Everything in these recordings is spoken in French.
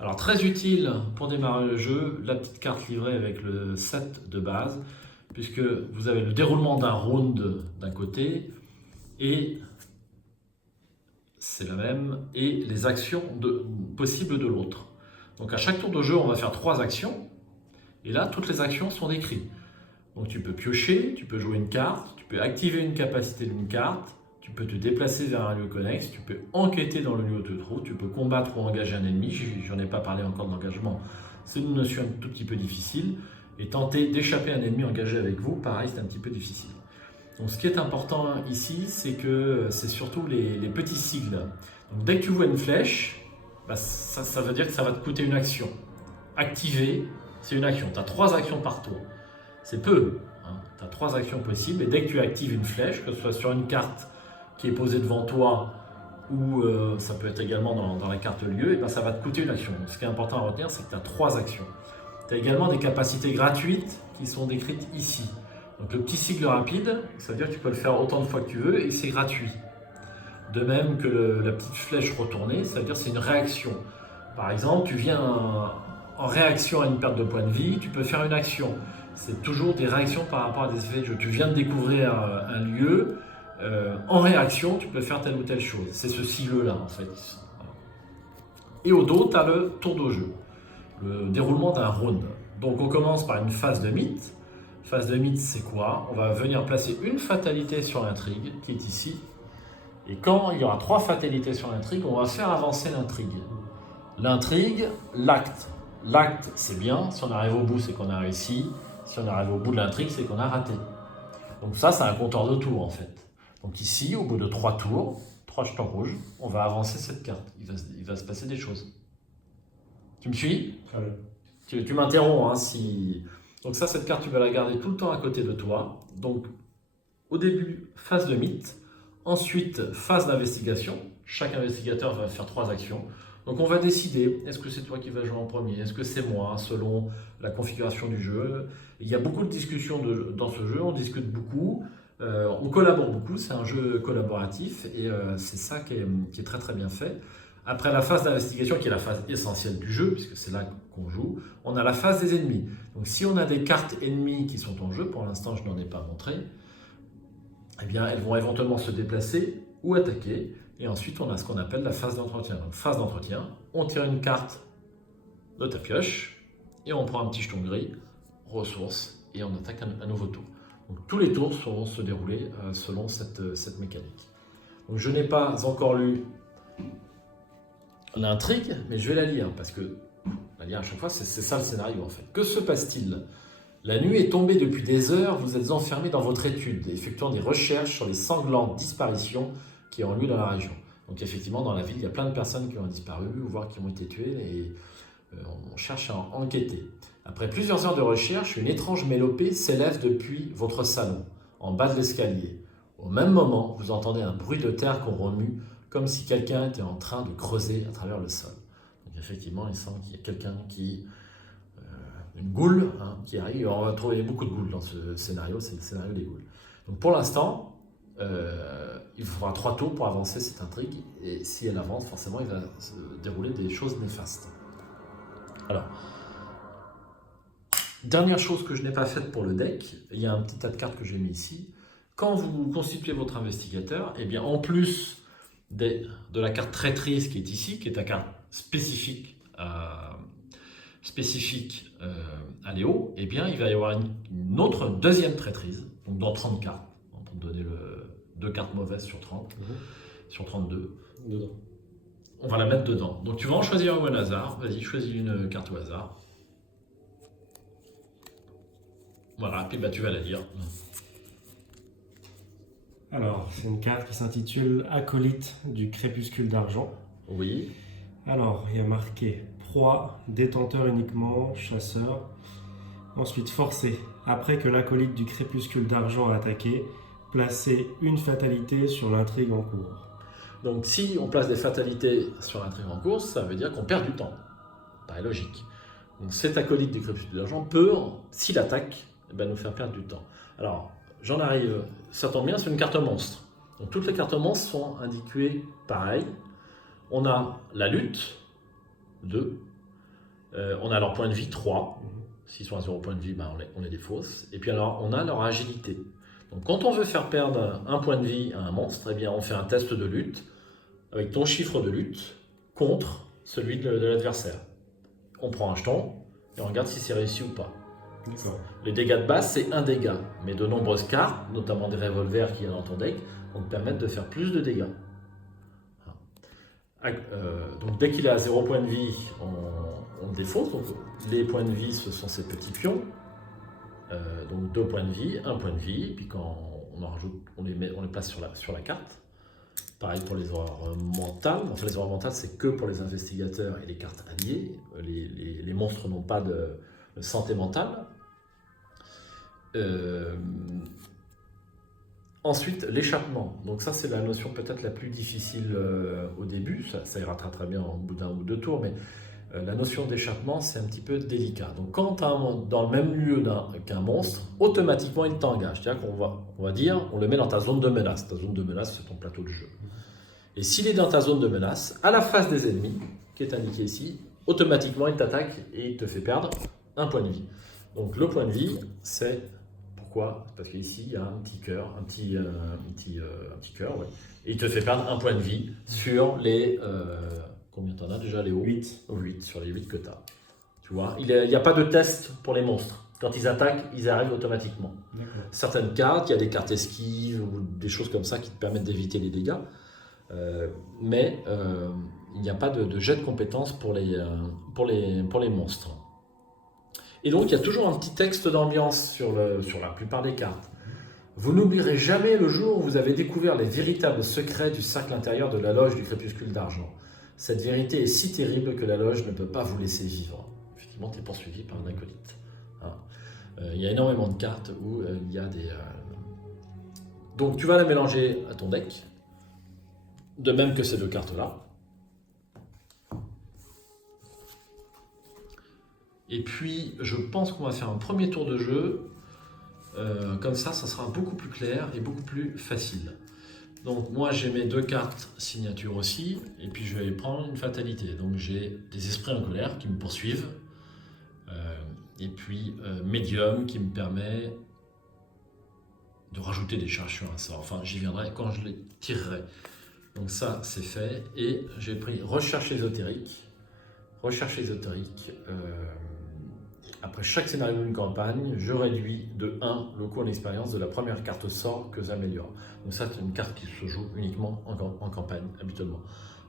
Alors très utile pour démarrer le jeu, la petite carte livrée avec le set de base, puisque vous avez le déroulement d'un round d'un côté et c'est la même, et les actions possibles de l'autre. Donc à chaque tour de jeu, on va faire 3 actions, et là, toutes les actions sont décrites. Donc tu peux piocher, tu peux jouer une carte, tu peux activer une capacité d'une carte, tu peux te déplacer vers un lieu connexe, tu peux enquêter dans le lieu où tu te trouves, tu peux combattre ou engager un ennemi, j'en ai pas parlé encore de l'engagement, c'est une notion un tout petit peu difficile, et tenter d'échapper à un ennemi engagé avec vous, pareil, c'est un petit peu difficile. Donc ce qui est important ici, c'est que c'est surtout les petits sigles. Donc dès que tu vois une flèche, bah, ça veut dire que ça va te coûter une action. Activer, c'est une action, tu as 3 actions par tour. C'est peu, hein. Tu as 3 actions possibles et dès que tu actives une flèche, que ce soit sur une carte qui est posée devant toi ou ça peut être également dans la carte lieu, et ben ça va te coûter une action. Donc, ce qui est important à retenir, c'est que tu as 3 actions. Tu as également des capacités gratuites qui sont décrites ici. Donc le petit sigle rapide, ça veut dire que tu peux le faire autant de fois que tu veux et c'est gratuit. De même que la petite flèche retournée, ça veut dire que c'est une réaction. Par exemple, tu viens en réaction à une perte de points de vie, tu peux faire une action. C'est toujours des réactions par rapport à des effets de jeu. Tu viens de découvrir un lieu, en réaction, tu peux faire telle ou telle chose. C'est ce sigle-là, en fait. Et au dos, tu as le tour de jeu, le déroulement d'un round. Donc on commence par une phase de mythe. Phase de mythe, c'est quoi? On va venir placer une fatalité sur l'intrigue, qui est ici. Et quand il y aura 3 fatalités sur l'intrigue, on va faire avancer l'intrigue. L'intrigue, l'acte. L'acte, c'est bien. Si on arrive au bout, c'est qu'on a réussi. Si on arrive au bout de l'intrigue, c'est qu'on a raté. Donc ça, c'est un compteur de tours, en fait. Donc ici, au bout de 3 tours, 3 jetons rouges, on va avancer cette carte. Il va se passer des choses. Tu me suis? Très bien. Tu m'interromps, hein, si... Donc ça, cette carte, tu vas la garder tout le temps à côté de toi. Donc, au début, phase de mythe. Ensuite, phase d'investigation. Chaque investigateur va faire 3 actions. Donc on va décider, est-ce que c'est toi qui vas jouer en premier? Est-ce que c'est moi, selon la configuration du jeu? Il y a beaucoup de discussions dans ce jeu, on discute beaucoup, on collabore beaucoup, c'est un jeu collaboratif et c'est ça qui est très très bien fait. Après la phase d'investigation, qui est la phase essentielle du jeu, puisque c'est là qu'on joue, on a la phase des ennemis. Donc si on a des cartes ennemies qui sont en jeu, pour l'instant je n'en ai pas montré, eh bien elles vont éventuellement se déplacer ou attaquer. Et ensuite, on a ce qu'on appelle la phase d'entretien. Donc, phase d'entretien, on tire une carte de ta pioche et on prend un petit jeton gris, ressources, et on attaque un nouveau tour. Donc, tous les tours vont se dérouler selon cette mécanique. Donc, je n'ai pas encore lu l'intrigue, mais je vais la lire parce que la lire à chaque fois, c'est ça le scénario en fait. Que se passe-t-il? La nuit est tombée depuis des heures, vous êtes enfermé dans votre étude, effectuant des recherches sur les sanglantes disparitions qui ont lieu dans la région. Donc effectivement, dans la ville, il y a plein de personnes qui ont disparu, voire qui ont été tuées, et on cherche à enquêter. Après plusieurs heures de recherche, une étrange mélopée s'élève depuis votre salon, en bas de l'escalier. Au même moment, vous entendez un bruit de terre qu'on remue, comme si quelqu'un était en train de creuser à travers le sol. Donc effectivement, il semble qu'il y a quelqu'un une goule qui arrive. On va trouver beaucoup de goules dans ce scénario, c'est le scénario des goules. Donc pour l'instant, il faudra 3 tours pour avancer cette intrigue, et si elle avance, forcément, il va se dérouler des choses néfastes. Alors, dernière chose que je n'ai pas faite pour le deck, il y a un petit tas de cartes que j'ai mis ici. Quand vous constituez votre investigateur, et bien en plus de la carte traîtrise qui est ici, qui est ta carte spécifique à Léo, et bien il va y avoir une autre deuxième traîtrise, donc dans 30 cartes, pour donner 2 cartes mauvaises sur 30, sur 32. Dedans. On va la mettre dedans. Donc tu vas en choisir un au hasard. Vas-y, choisis une carte au hasard. Voilà, puis bah, tu vas la lire. Alors, c'est une carte qui s'intitule Acolyte du crépuscule d'argent. Oui. Alors, il y a marqué proie, détenteur uniquement, chasseur. Ensuite, forcé. Après que l'acolyte du crépuscule d'argent a attaqué, placez une fatalité sur l'intrigue en cours. Donc si on place des fatalités sur l'intrigue en cours, ça veut dire qu'on perd du temps. Paraît logique. Donc cet acolyte du crépuscule d'argent peut, s'il attaque, nous faire perdre du temps. Alors, j'en arrive, ça tombe bien, c'est une carte monstre. Donc toutes les cartes monstres sont indiquées pareil. On a la lutte, 2. On a leur point de vie 3. S'ils sont à 0 point de vie, ben on les défausse. Et puis alors, on a leur agilité. Donc quand on veut faire perdre un point de vie à un monstre, eh bien, on fait un test de lutte avec ton chiffre de lutte contre celui de l'adversaire. On prend un jeton et on regarde si c'est réussi ou pas. Les dégâts de base, c'est 1 dégât. Mais de nombreuses cartes, notamment des revolvers qu'il y a dans ton deck, vont te permettre de faire plus de dégâts. Donc dès qu'il est à 0 point de vie, on défausse. Donc, les points de vie, ce sont ces petits pions. Donc 2 points de vie, 1 point de vie. Puis quand on en rajoute, on les place sur la carte. Pareil pour les horreurs mentales. Enfin, les horreurs mentales, c'est que pour les investigateurs et les cartes alliées. Les monstres n'ont pas de santé mentale. Ensuite, l'échappement. Donc ça, c'est la notion peut-être la plus difficile au début. Ça ira très bien au bout d'un ou 2 tours, mais la notion d'échappement, c'est un petit peu délicat. Donc quand tu es dans le même lieu qu'un monstre, automatiquement, il t'engage. C'est-à-dire qu'on va dire, on le met dans ta zone de menace. Ta zone de menace, c'est ton plateau de jeu. Et s'il est dans ta zone de menace, à la face des ennemis, qui est indiqué ici, automatiquement, il t'attaque et il te fait perdre 1 point de vie. Donc le point de vie, c'est... Pourquoi ? Parce qu'ici, il y a un petit cœur, un petit cœur, ouais. Et il te fait perdre 1 point de vie sur les... combien t'en as déjà, Léo ? 8. 8, sur les 8 que tu as. Tu vois, il n'y a pas de test pour les monstres. Quand ils attaquent, ils arrivent automatiquement. Certaines cartes, il y a des cartes esquives ou des choses comme ça qui te permettent d'éviter les dégâts. Mais il n'y a pas de jet de compétences pour les monstres. Et donc, il y a toujours un petit texte d'ambiance sur la plupart des cartes. Vous n'oublierez jamais le jour où vous avez découvert les véritables secrets du cercle intérieur de la loge du crépuscule d'argent. Cette vérité est si terrible que la loge ne peut pas vous laisser vivre. Effectivement, tu es poursuivi par un acolyte. Il y a énormément de cartes où il y a des... Donc, tu vas la mélanger à ton deck, de même que ces 2 cartes-là. Et puis, je pense qu'on va faire un premier tour de jeu. Comme ça sera beaucoup plus clair et beaucoup plus facile. Donc moi, j'ai mes 2 cartes signature aussi. Et puis, je vais prendre une fatalité. Donc, j'ai des esprits en colère qui me poursuivent. Et puis, médium qui me permet de rajouter des charges sur un sort. Enfin, j'y viendrai quand je les tirerai. Donc ça, c'est fait. Et j'ai pris recherche ésotérique. Recherche ésotérique. Après chaque scénario d'une campagne, je réduis de 1 le coût en expérience de la première carte sort que j'améliore. Donc ça, c'est une carte qui se joue uniquement en campagne, habituellement.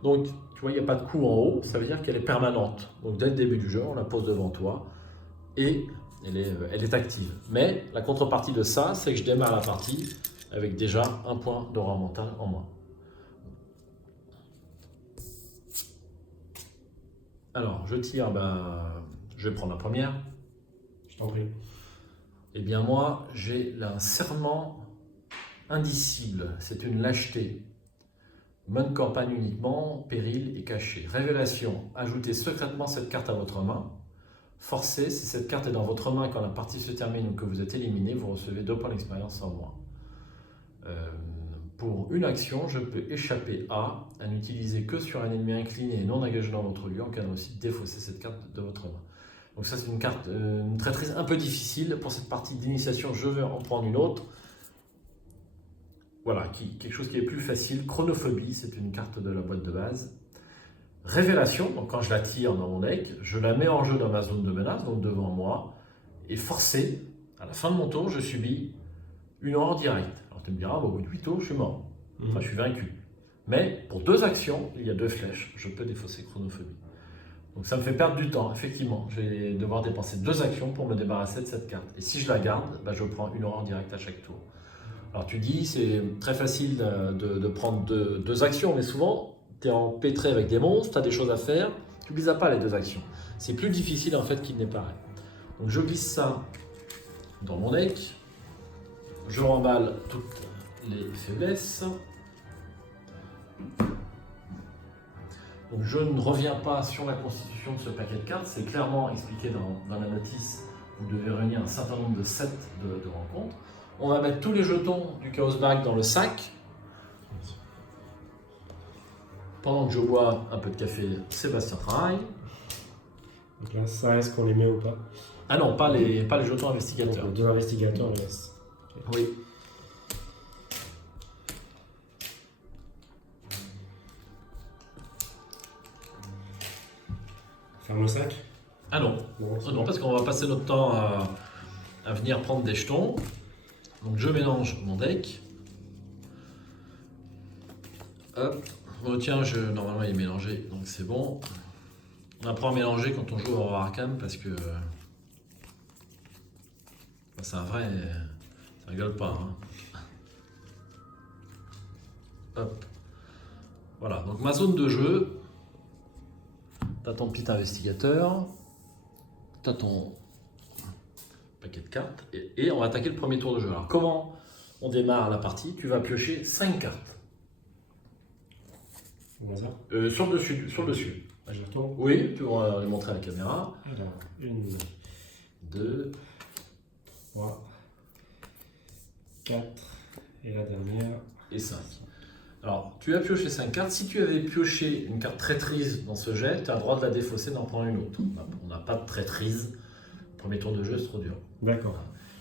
Donc, tu vois, il n'y a pas de coût en haut, ça veut dire qu'elle est permanente. Donc dès le début du jeu, on la pose devant toi et elle est active. Mais la contrepartie de ça, c'est que je démarre la partie avec déjà 1 point d'horreur mentale en moins. Alors, je tire, je vais prendre la première. Eh bien moi, j'ai un serment indicible, c'est une lâcheté. Bonne campagne uniquement, péril et caché. Révélation, ajoutez secrètement cette carte à votre main. Forcez, si cette carte est dans votre main quand la partie se termine ou que vous êtes éliminé, vous recevez 2 points d'expérience en moins. Pour une action, je peux échapper à n'utiliser que sur un ennemi incliné et non engagé dans votre lieu, en cas de réussite, défausser cette carte de votre main. Donc ça, c'est une carte, une traîtrise un peu difficile. Pour cette partie d'initiation, je vais en prendre une autre. Voilà, quelque chose qui est plus facile. Chronophobie, c'est une carte de la boîte de base. Révélation, donc quand je la tire dans mon deck, je la mets en jeu dans ma zone de menace, donc devant moi. Et forcé, à la fin de mon tour, je subis une horreur directe. Alors tu me diras, au bout de 8 tours, je suis mort. Enfin, je suis vaincu. Mais pour 2 actions, il y a 2 flèches, je peux défausser chronophobie. Donc ça me fait perdre du temps, effectivement. Je vais devoir dépenser 2 actions pour me débarrasser de cette carte. Et si je la garde, je prends une horreur directe à chaque tour. Alors tu dis, c'est très facile de prendre 2 actions, mais souvent, tu es empêtré avec des monstres, tu as des choses à faire, tu ne pas les 2 actions. C'est plus difficile en fait qu'il n'est paraît. Donc je glisse ça dans mon deck, je remballe toutes les faiblesses. Donc je ne reviens pas sur la constitution de ce paquet de cartes, c'est clairement expliqué dans la notice. Vous devez réunir un certain nombre de sets de rencontres. On va mettre tous les jetons du Chaos Bag dans le sac. Pendant que je bois un peu de café, Sébastien travaille. Donc là, ça, est-ce qu'on les met ou pas? Ah non, pas les jetons investigateurs. Donc, de l'investigateur, on les laisse. Oui. Ferme le sac? Ah non. Non, c'est Non, bon. parce qu'on va passer notre temps à venir prendre des jetons. Donc je mélange mon deck. Hop. Oh, tiens, normalement il est mélangé, donc c'est bon. On apprend à mélanger quand on joue au Horror Arkham parce que c'est un vrai. Ça rigole pas. Hein. Hop. Voilà, donc ma zone de jeu. T'as ton petit investigateur. T'as ton paquet de cartes. Et on va attaquer le premier tour de jeu. Alors comment on démarre la partie? Tu vas piocher 5 cartes. Au hasard. Sur le dessus. Sur le dessus. Je retourne. Oui, tu vas les montrer à la caméra. Alors, 1, 2, 3, 4, et la dernière. et 5. Alors, tu as pioché 5 cartes. Si tu avais pioché une carte traîtrise dans ce jet, tu as le droit de la défausser, d'en prendre une autre. On n'a pas de traîtrise. Premier tour de jeu, c'est trop dur. D'accord.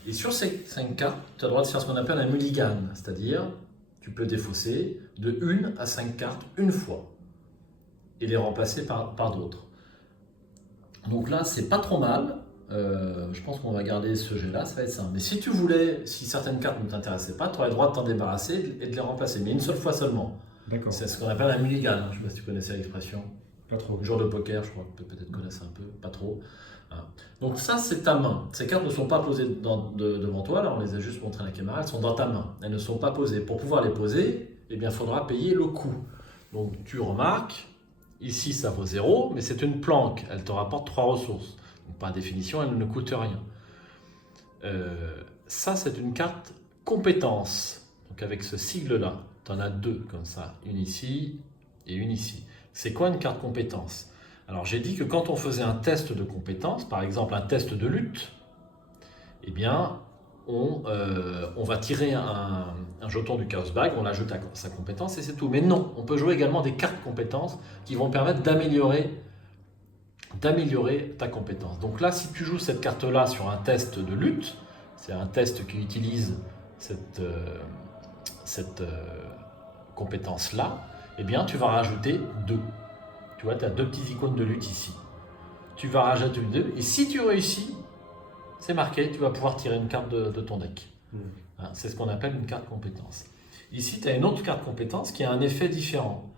Et sur ces 5 cartes, tu as le droit de faire ce qu'on appelle un mulligan. C'est-à-dire, tu peux défausser de 1 à 5 cartes une fois et les remplacer par d'autres. Donc là, c'est pas trop mal. Je pense qu'on va garder ce jet-là, ça va être simple. Mais si tu voulais, si certaines cartes ne t'intéressaient pas, tu aurais le droit de t'en débarrasser et de les remplacer, mais une seule fois seulement. D'accord. C'est ce qu'on appelle un mulligan. Je ne sais pas si tu connaissais l'expression. Pas trop. Joueur de poker, je crois que peut-être connaissent un peu, pas trop. Hein. Donc ça, c'est ta main. Ces cartes ne sont pas posées devant toi, là on les a juste montrées à la caméra, elles sont dans ta main. Elles ne sont pas posées. Pour pouvoir les poser, eh bien, il faudra payer le coût. Donc tu remarques, ici ça vaut 0, mais c'est une planque, elle te rapporte 3 ressources. Donc, par définition, elle ne coûte rien. Ça, c'est une carte compétence. Donc avec ce sigle-là, tu en as 2 comme ça, une ici et une ici. C'est quoi une carte compétence? Alors j'ai dit que quand on faisait un test de compétence, par exemple un test de lutte, eh bien on va tirer un jeton du Chaos Bag, on l'ajoute à sa compétence et c'est tout. Mais non, on peut jouer également des cartes compétences qui vont permettre d'améliorer ta compétence. Donc là, si tu joues cette carte-là sur un test de lutte, c'est un test qui utilise cette compétence-là, eh bien tu vas rajouter 2. Tu vois, tu as 2 petits icônes de lutte ici. Tu vas rajouter 2, et si tu réussis, c'est marqué, tu vas pouvoir tirer une carte de ton deck. Hein, c'est ce qu'on appelle une carte compétence. Ici, tu as une autre carte compétence qui a un effet différent.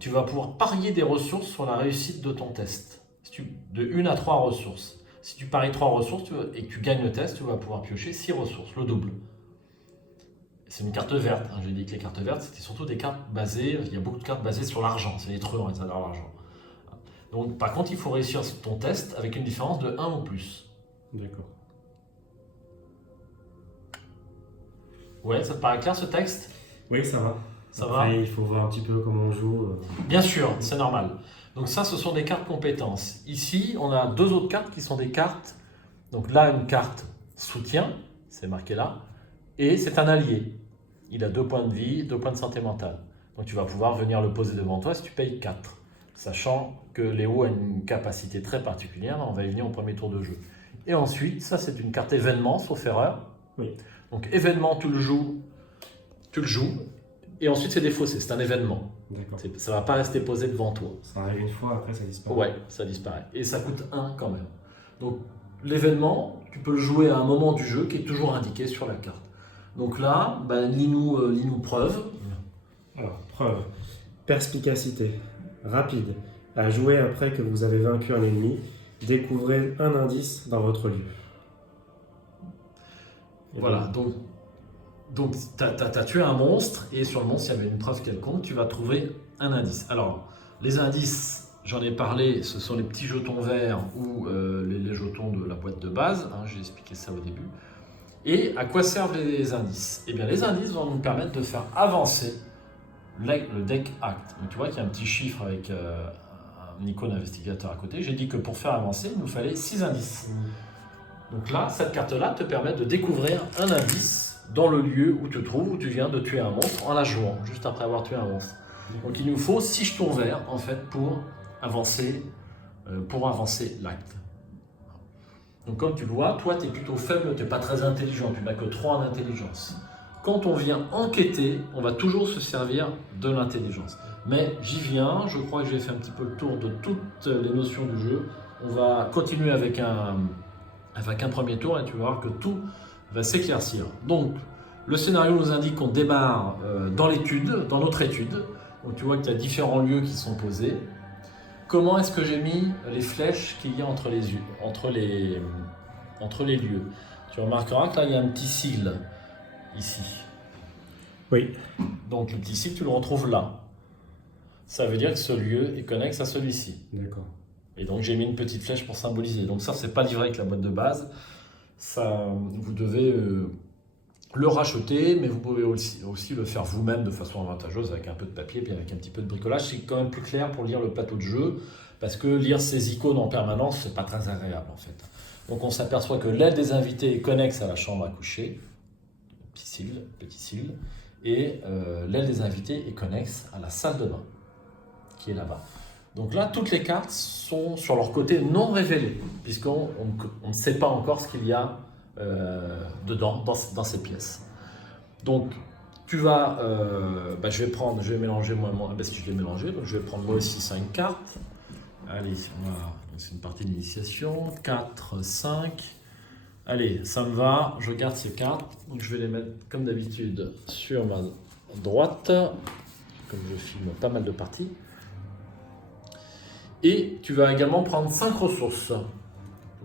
Tu vas pouvoir parier des ressources sur la réussite de ton test. De 1 à 3 ressources. Si tu paries 3 ressources et que tu gagnes le test, tu vas pouvoir piocher 6 ressources, le double. C'est une carte verte. Hein. J'ai dit que les cartes vertes, c'était surtout des cartes basées. Il y a beaucoup de cartes basées sur l'argent. C'est les truands, ils adorent l'argent. Donc, par contre, il faut réussir ton test avec une différence de 1 ou plus. D'accord. Ouais, ça te paraît clair ce texte? Oui, ça va. Ça Après, va? il faut voir un petit peu comment on joue. Bien sûr, c'est normal. Donc ça, ce sont des cartes compétences. Ici, on a 2 autres cartes qui sont des cartes. Donc là, une carte soutien, c'est marqué là, et c'est un allié. Il a 2 points de vie, 2 points de santé mentale. Donc tu vas pouvoir venir le poser devant toi si tu payes 4. Sachant que Léo a une capacité très particulière, on va y venir au premier tour de jeu. Et ensuite, ça c'est une carte événement, sauf erreur. Oui. Donc événement, tu le joues, et ensuite c'est défaussé, c'est un événement. D'accord. Ça ne va pas rester posé devant toi. Ça arrive une fois, après ça disparaît. Ouais, ça disparaît. Et ça coûte 1 quand même. Donc l'événement, tu peux le jouer à un moment du jeu qui est toujours indiqué sur la carte. Donc là, lis-nous preuve. Alors, preuve. Perspicacité. Rapide. À jouer après que vous avez vaincu un ennemi. Découvrez un indice dans votre lieu. Et Voilà, donc tu as tué un monstre et sur le monstre, il y avait une preuve quelconque, tu vas trouver un indice. Alors, les indices, j'en ai parlé, ce sont les petits jetons verts ou les jetons de la boîte de base, hein, j'ai expliqué ça au début. Et à quoi servent les indices? Eh bien, les indices vont nous permettre de faire avancer le deck act. Donc tu vois qu'il y a un petit chiffre avec un icône investigateur à côté. J'ai dit que pour faire avancer, il nous fallait 6 indices. Donc là, cette carte-là te permet de découvrir un indice dans le lieu où tu te trouves, où tu viens de tuer un monstre en la jouant, juste après avoir tué un monstre. Donc il nous faut 6 jetons verts en fait pour avancer pour avancer l'acte. Donc comme tu le vois, toi tu es plutôt faible, tu n'es pas très intelligent, tu n'as que 3 en intelligence. Quand on vient enquêter, on va toujours se servir de l'intelligence. Mais j'y viens, je crois que j'ai fait un petit peu le tour de toutes les notions du jeu. On va continuer avec un premier tour et tu vas voir que tout va s'éclaircir. Donc le scénario nous indique qu'on démarre dans l'étude, dans notre étude. Donc tu vois qu'il y a différents lieux qui sont posés. Comment est-ce que j'ai mis les flèches qu'il y a entre les lieux? Tu remarqueras que là, il y a un petit sigle, ici. Oui. Donc le petit sigle, tu le retrouves là. Ça veut dire que ce lieu est connexe à celui-ci. D'accord. Et donc j'ai mis une petite flèche pour symboliser. Donc ça, c'est pas livré avec la boîte de base. Ça, vous devez le racheter, mais vous pouvez aussi le faire vous-même de façon avantageuse avec un peu de papier puis avec un petit peu de bricolage. C'est quand même plus clair pour lire le plateau de jeu parce que lire ces icônes en permanence, c'est pas très agréable en fait. Donc on s'aperçoit que l'aile des invités est connexe à la chambre à coucher, petit sigle, et l'aile des invités est connexe à la salle de bain qui est là-bas. Donc là, toutes les cartes sont sur leur côté non révélé puisqu'on ne sait pas encore ce qu'il y a dedans, dans ces pièces. Donc, tu vas, je vais mélanger moi, si je l'ai mélangé, donc je vais prendre moi aussi 5 cartes. Allez, voilà, c'est une partie d'initiation, 4, 5. Allez, ça me va, je garde ces cartes, donc je vais les mettre comme d'habitude sur ma droite, comme je filme pas mal de parties. Et tu vas également prendre 5 ressources.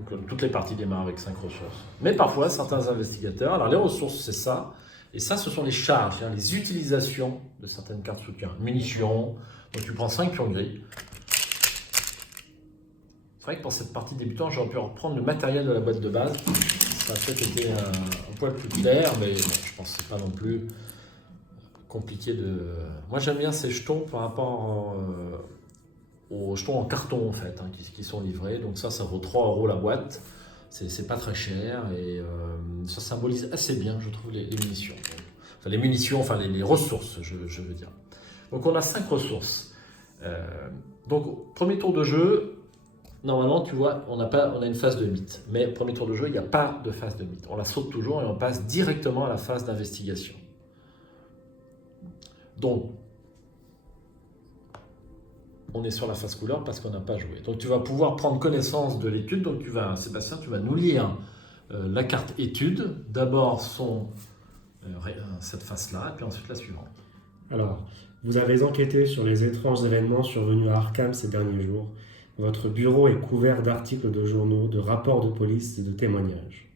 Donc, toutes les parties démarrent avec 5 ressources. Mais parfois, certains investigateurs, alors les ressources, c'est ça, et ça, ce sont les charges, les utilisations de certaines cartes soutien. Munitions, donc tu prends 5 pions gris. C'est vrai que pour cette partie débutant, j'aurais pu reprendre le matériel de la boîte de base. Ça a peut-être été un poil plus clair, mais bon, je pense que c'est pas non plus compliqué de... Moi, j'aime bien ces jetons par rapport aux jetons en carton en fait, qui sont livrés. Donc ça vaut 3 € la boîte. C'est pas très cher et ça symbolise assez bien, je trouve, les munitions. Les ressources, je veux dire. Donc on a 5 ressources. Donc premier tour de jeu, normalement tu vois, on a une phase de mythe. Mais premier tour de jeu, il n'y a pas de phase de mythe. On la saute toujours et on passe directement à la phase d'investigation. Donc on est sur la phase couleur parce qu'on n'a pas joué. Donc tu vas pouvoir prendre connaissance de l'étude. Donc Sébastien, tu vas nous lire la carte étude. D'abord cette face-là, et puis ensuite la suivante. Alors, vous avez enquêté sur les étranges événements survenus à Arkham ces derniers jours. Votre bureau est couvert d'articles de journaux, de rapports de police et de témoignages.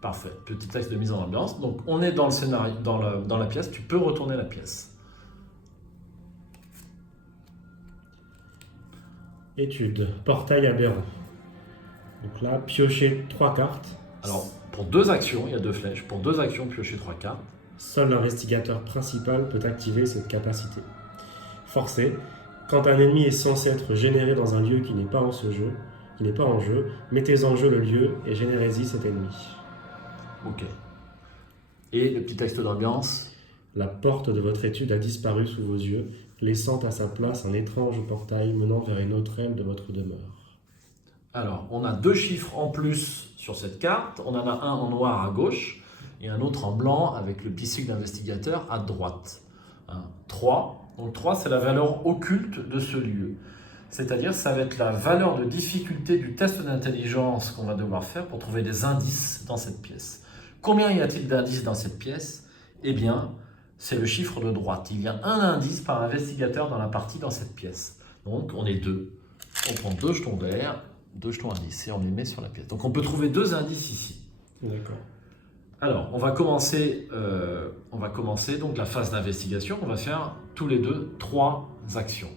Parfait. Petit texte de mise en ambiance. Donc on est dans le scénario, dans la pièce. Tu peux retourner la pièce. Étude, portail aberrant. Donc là, piochez 3 cartes. Alors, pour 2 actions, il y a 2 flèches. Pour 2 actions, piochez 3 cartes. Seul l'investigateur principal peut activer cette capacité. Forcé, quand un ennemi est censé être généré dans un lieu qui n'est pas en jeu, mettez en jeu le lieu et générez-y cet ennemi. Ok. Et le petit texte d'ambiance. La porte de votre étude a disparu sous vos yeux, laissant à sa place un étrange portail menant vers une autre aile de votre demeure. Alors, on a 2 chiffres en plus sur cette carte. On en a un en noir à gauche et un autre en blanc avec le petit sigle d'investigateur à droite. 3. Donc 3, c'est la valeur occulte de ce lieu. C'est-à-dire, ça va être la valeur de difficulté du test d'intelligence qu'on va devoir faire pour trouver des indices dans cette pièce. Combien y a-t-il d'indices dans cette pièce? Eh bien, c'est le chiffre de droite. Il y a un indice par investigateur dans la partie dans cette pièce. Donc, on est 2. On prend 2 jetons verts, 2 jetons indices et on les met sur la pièce. Donc, on peut trouver 2 indices ici. D'accord. Alors, on va commencer donc la phase d'investigation. On va faire tous les 2 3 actions.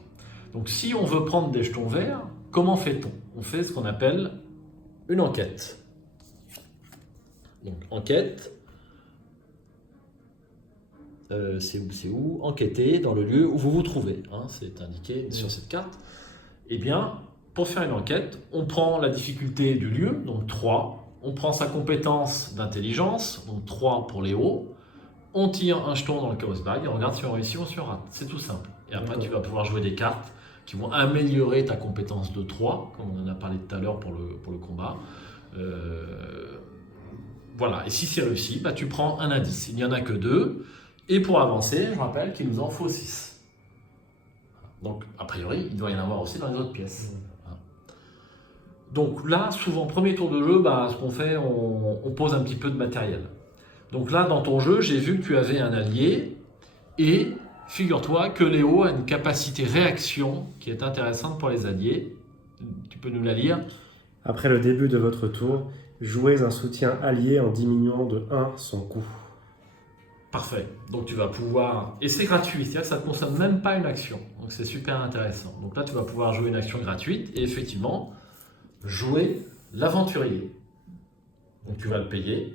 Donc, si on veut prendre des jetons verts, comment fait-on? On fait ce qu'on appelle une enquête. Donc, enquête. C'est où? Enquêter dans le lieu où vous vous trouvez. C'est indiqué sur cette carte. Eh bien, pour faire une enquête, on prend la difficulté du lieu, donc 3. On prend sa compétence d'intelligence, donc 3 pour les hauts. On tire un jeton dans le chaos bag et on regarde si on réussit ou si on rate. C'est tout simple. Et après, tu vas pouvoir jouer des cartes qui vont améliorer ta compétence de 3, comme on en a parlé tout à l'heure pour le combat. Voilà, et si c'est réussi, bah, tu prends un indice. Il n'y en a que 2. Et pour avancer, je rappelle qu'il nous en faut 6. Donc, a priori, il doit y en avoir aussi dans les autres pièces. Donc là, souvent, premier tour de jeu, bah, ce qu'on fait, on pose un petit peu de matériel. Donc là, dans ton jeu, j'ai vu que tu avais un allié. Et figure-toi que Léo a une capacité réaction qui est intéressante pour les alliés. Tu peux nous la lire? Après le début de votre tour, jouez un soutien allié en diminuant de 1 son coût. Parfait. Donc tu vas pouvoir... Et c'est gratuit, c'est-à-dire que ça ne te consomme même pas une action. Donc c'est super intéressant. Donc là, tu vas pouvoir jouer une action gratuite et effectivement, jouer l'aventurier. Donc tu vas le payer.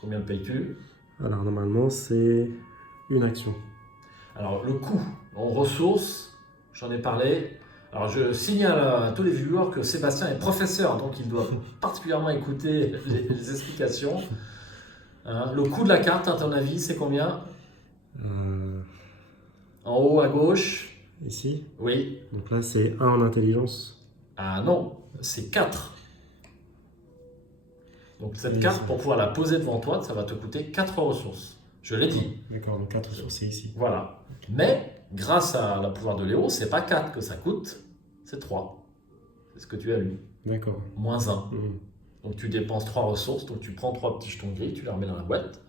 Combien le payes-tu? Alors normalement, c'est une action. Alors le coût en ressources, j'en ai parlé. Alors je signale à tous les viewers que Sébastien est professeur, donc il doit particulièrement écouter les explications. Hein, le coût de la carte, à ton avis, c'est combien? En haut à gauche? Ici? Oui. Donc là, c'est 1 en intelligence. Ah non, c'est 4. Donc cette Oui, carte, c'est pour pouvoir la poser devant toi, ça va te coûter 4 ressources. Je l'ai dit. D'accord, donc 4 ressources, c'est ici. Voilà. Mais, grâce à la pouvoir de Léo, c'est pas 4 que ça coûte, c'est 3. C'est ce que tu as lu. D'accord. Moins 1. Donc tu dépenses 3 ressources, donc tu prends 3 petits jetons gris, tu les remets dans la boîte.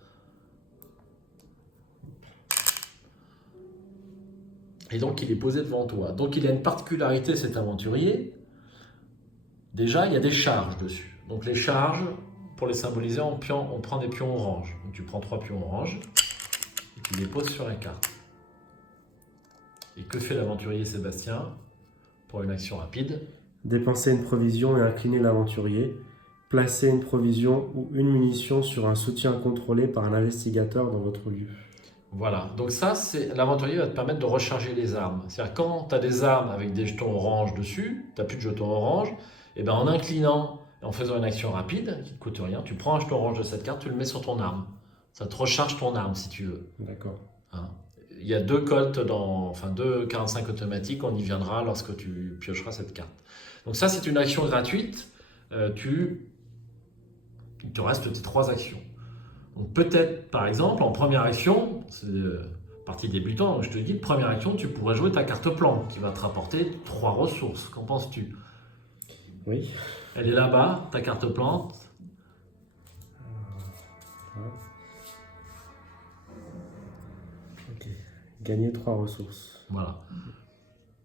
Et donc il est posé devant toi. Donc il a une particularité, cet aventurier. Déjà, il y a des charges dessus. Donc les charges, pour les symboliser, on prend des pions orange. Donc tu prends 3 pions orange et tu les poses sur la carte. Et que fait l'aventurier Sébastien pour une action rapide? Dépenser une provision et incliner l'aventurier. Placer une provision ou une munition sur un soutien contrôlé par un investigateur dans votre lieu. Voilà, donc ça, l'aventurier va te permettre de recharger les armes. C'est-à-dire quand tu as des armes avec des jetons orange dessus, tu n'as plus de jetons orange, et ben en inclinant et en faisant une action rapide, qui ne coûte rien, tu prends un jeton orange de cette carte, tu le mets sur ton arme. Ça te recharge ton arme si tu veux. D'accord. Hein. Il y a 2 colts, deux 45 automatiques, on y viendra lorsque tu piocheras cette carte. Donc ça, c'est une action gratuite. Il te reste tes 3 actions. Donc peut-être, par exemple, en première action, c'est partie débutant, donc je te dis, première action, tu pourrais jouer ta carte plan, qui va te rapporter 3 ressources. Qu'en penses-tu? Oui. Elle est là-bas, ta carte plante. Ok. Gagner 3 ressources. Voilà.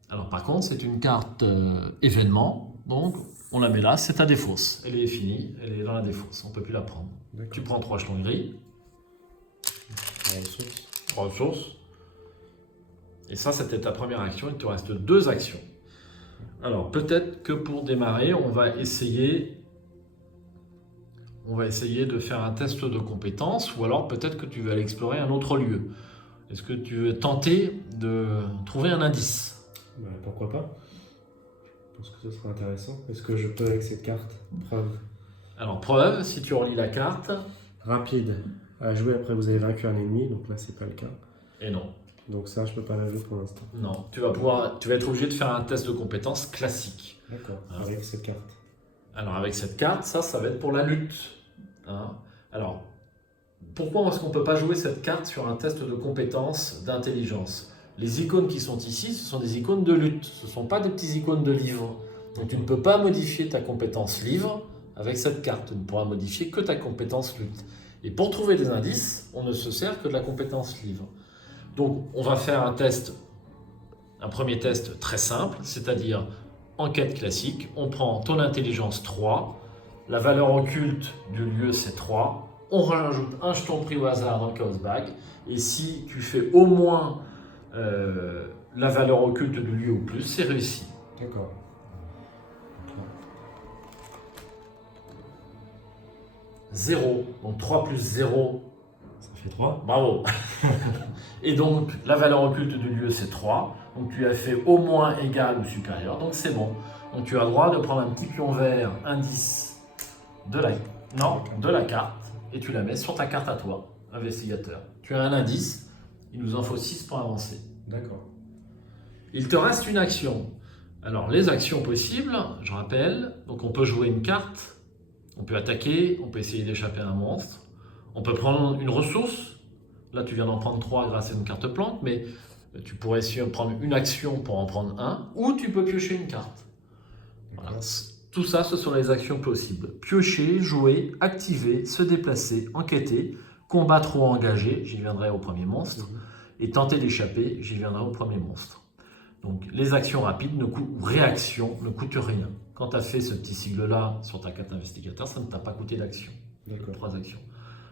Alors par contre, c'est une carte événement, donc on la met là, c'est ta défausse. Elle est finie, elle est dans la défausse, on ne peut plus la prendre. Tu prends 3 jetons gris. 3 ressources. 3 ressources. Et ça, c'était ta première action, il te reste 2 actions. Alors peut-être que pour démarrer, on va essayer de faire un test de compétence, ou alors peut-être que tu veux aller explorer un autre lieu. Est-ce que tu veux tenter de trouver un indice? Bah, pourquoi pas? Je pense que ce sera intéressant. Est-ce que je peux avec cette carte? Preuve. Alors preuve, si tu relis la carte. Rapide. À jouer après vous avez vaincu un ennemi, donc là c'est pas le cas. Et non. Donc ça je peux pas la jouer pour l'instant. Non, tu vas être obligé de faire un test de compétence classique. D'accord, Hein? avec cette carte. Alors avec cette carte, ça va être pour la lutte. Hein? Alors, pourquoi est-ce qu'on ne peut pas jouer cette carte sur un test de compétence d'intelligence? Les icônes qui sont ici, ce sont des icônes de lutte. Ce ne sont pas des petits icônes de livre. Donc tu ne peux pas modifier ta compétence livre avec cette carte. Tu ne pourras modifier que ta compétence lutte. Et pour trouver des indices, on ne se sert que de la compétence livre. Donc on va faire un premier test très simple, c'est-à-dire enquête classique. On prend ton intelligence 3, la valeur occulte du lieu c'est 3, on rajoute un jeton pris au hasard dans le chaos bag, et si tu fais au moins la valeur occulte du lieu ou plus, c'est réussi. D'accord. 0, donc 3 plus 0, Ça fait 3. bravo. Et donc la valeur occulte du lieu c'est 3, donc tu as fait au moins égal ou supérieur, donc c'est bon. Donc tu as le droit de prendre un petit pion vert indice de la carte et tu la mets sur ta carte à toi, investigateur. Tu as un indice, il nous en faut 6 pour avancer. D'accord. Il te reste une action. Alors, les actions possibles, je rappelle, donc on peut jouer une carte, on peut attaquer, on peut essayer d'échapper à un monstre, on peut prendre une ressource, là tu viens d'en prendre 3 grâce à une carte plante, mais tu pourrais essayer de prendre une action pour en prendre un, ou tu peux piocher une carte. Voilà. Tout ça, ce sont les actions possibles. Piocher, jouer, activer, se déplacer, enquêter, combattre ou engager, j'y viendrai au premier monstre, et tenter d'échapper, j'y viendrai au premier monstre. Donc les actions rapides ou réactions ne coûtent rien. Quand tu as fait ce petit sigle-là sur ta carte investigateur, ça ne t'a pas coûté d'action. 3 actions.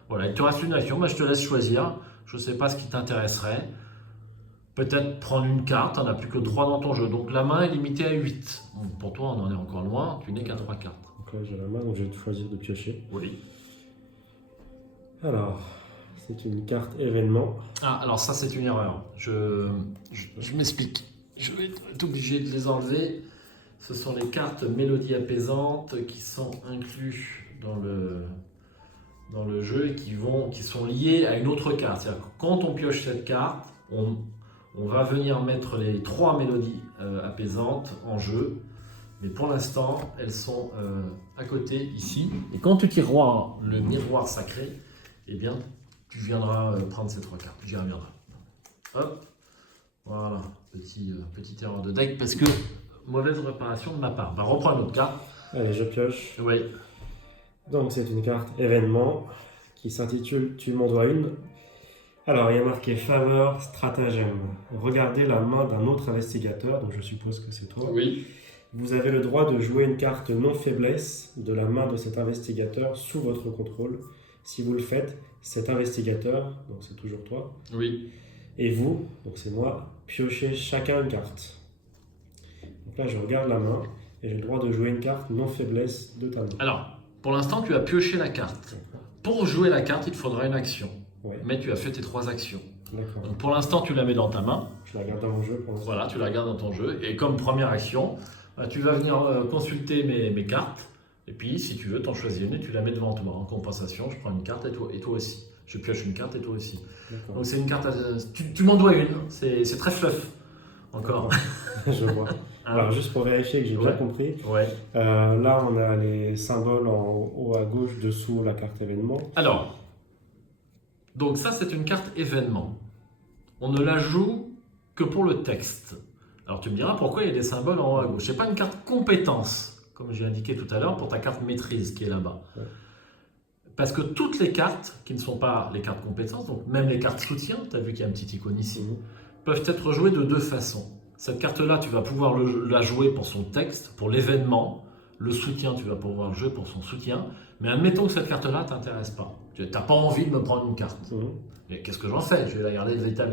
Voilà, il te reste une action, je te laisse choisir. Je ne sais pas ce qui t'intéresserait. Peut-être prendre une carte, tu n'en as plus que 3 dans ton jeu. Donc la main est limitée à 8. Donc, pour toi, on en est encore loin, tu n'es qu'à 3 cartes. Donc là j'ai la main, donc je vais choisir de piocher. Oui. Alors, c'est une carte événement. Ah, alors ça c'est une erreur. Je m'explique. Je vais être obligé de les enlever. Ce sont les cartes mélodie apaisante qui sont incluses dans le jeu et qui sont liées à une autre carte. C'est-à-dire que quand on pioche cette carte, on va venir mettre les 3 mélodies apaisantes en jeu. Mais pour l'instant, elles sont à côté ici. Et quand tu tireras le miroir sacré, eh bien, tu viendras prendre ces 3 cartes. J'y reviendrai. Hop. Voilà. Petite erreur de deck parce que mauvaise réparation de ma part. Reprends une autre carte. Allez, je pioche. Oui. Donc c'est une carte événement qui s'intitule Tu m'en dois une. Alors il y a marqué faveur, stratagème. Regardez la main d'un autre investigateur, donc je suppose que c'est toi. Oui. Vous avez le droit de jouer une carte non faiblesse de la main de cet investigateur sous votre contrôle. Si vous le faites, cet investigateur, donc c'est toujours toi, Oui. et vous, donc c'est moi, piochez chacun une carte. Donc là je regarde la main et j'ai le droit de jouer une carte non faiblesse de ta main. Alors, pour l'instant, tu as pioché la carte. Pour jouer la carte, il te faudra une action. Ouais. Mais tu as fait tes 3 actions. D'accord. Donc pour l'instant, tu la mets dans ta main. Je la garde dans mon jeu pour l'instant. Voilà, tu la gardes dans ton jeu. Et comme première action, tu vas venir consulter mes cartes. Et puis, si tu veux, t'en choisis une et tu la mets devant toi. En compensation, je prends une carte et toi aussi. Je pioche une carte et toi aussi. D'accord. Donc c'est une carte. Tu m'en dois une. C'est très fluff. Encore. Je vois. Alors juste pour vérifier que j'ai bien compris, Ouais. là on a les symboles en haut à gauche, dessous la carte événement. Alors, donc ça c'est une carte événement. On ne la joue que pour le texte. Alors tu me diras pourquoi il y a des symboles en haut à gauche. C'est pas une carte compétence, comme j'ai indiqué tout à l'heure, pour ta carte maîtrise qui est là-bas. Ouais. Parce que toutes les cartes qui ne sont pas les cartes compétences, donc même les cartes soutien, tu as vu qu'il y a une petite icône ici, peuvent être jouées de 2 façons. Cette carte-là, tu vas pouvoir la jouer pour son texte, pour l'événement. Le soutien, tu vas pouvoir le jouer pour son soutien. Mais admettons que cette carte-là ne t'intéresse pas. Tu n'as pas envie de me prendre une carte. Et qu'est-ce que j'en fais? Je vais la garder ad vitam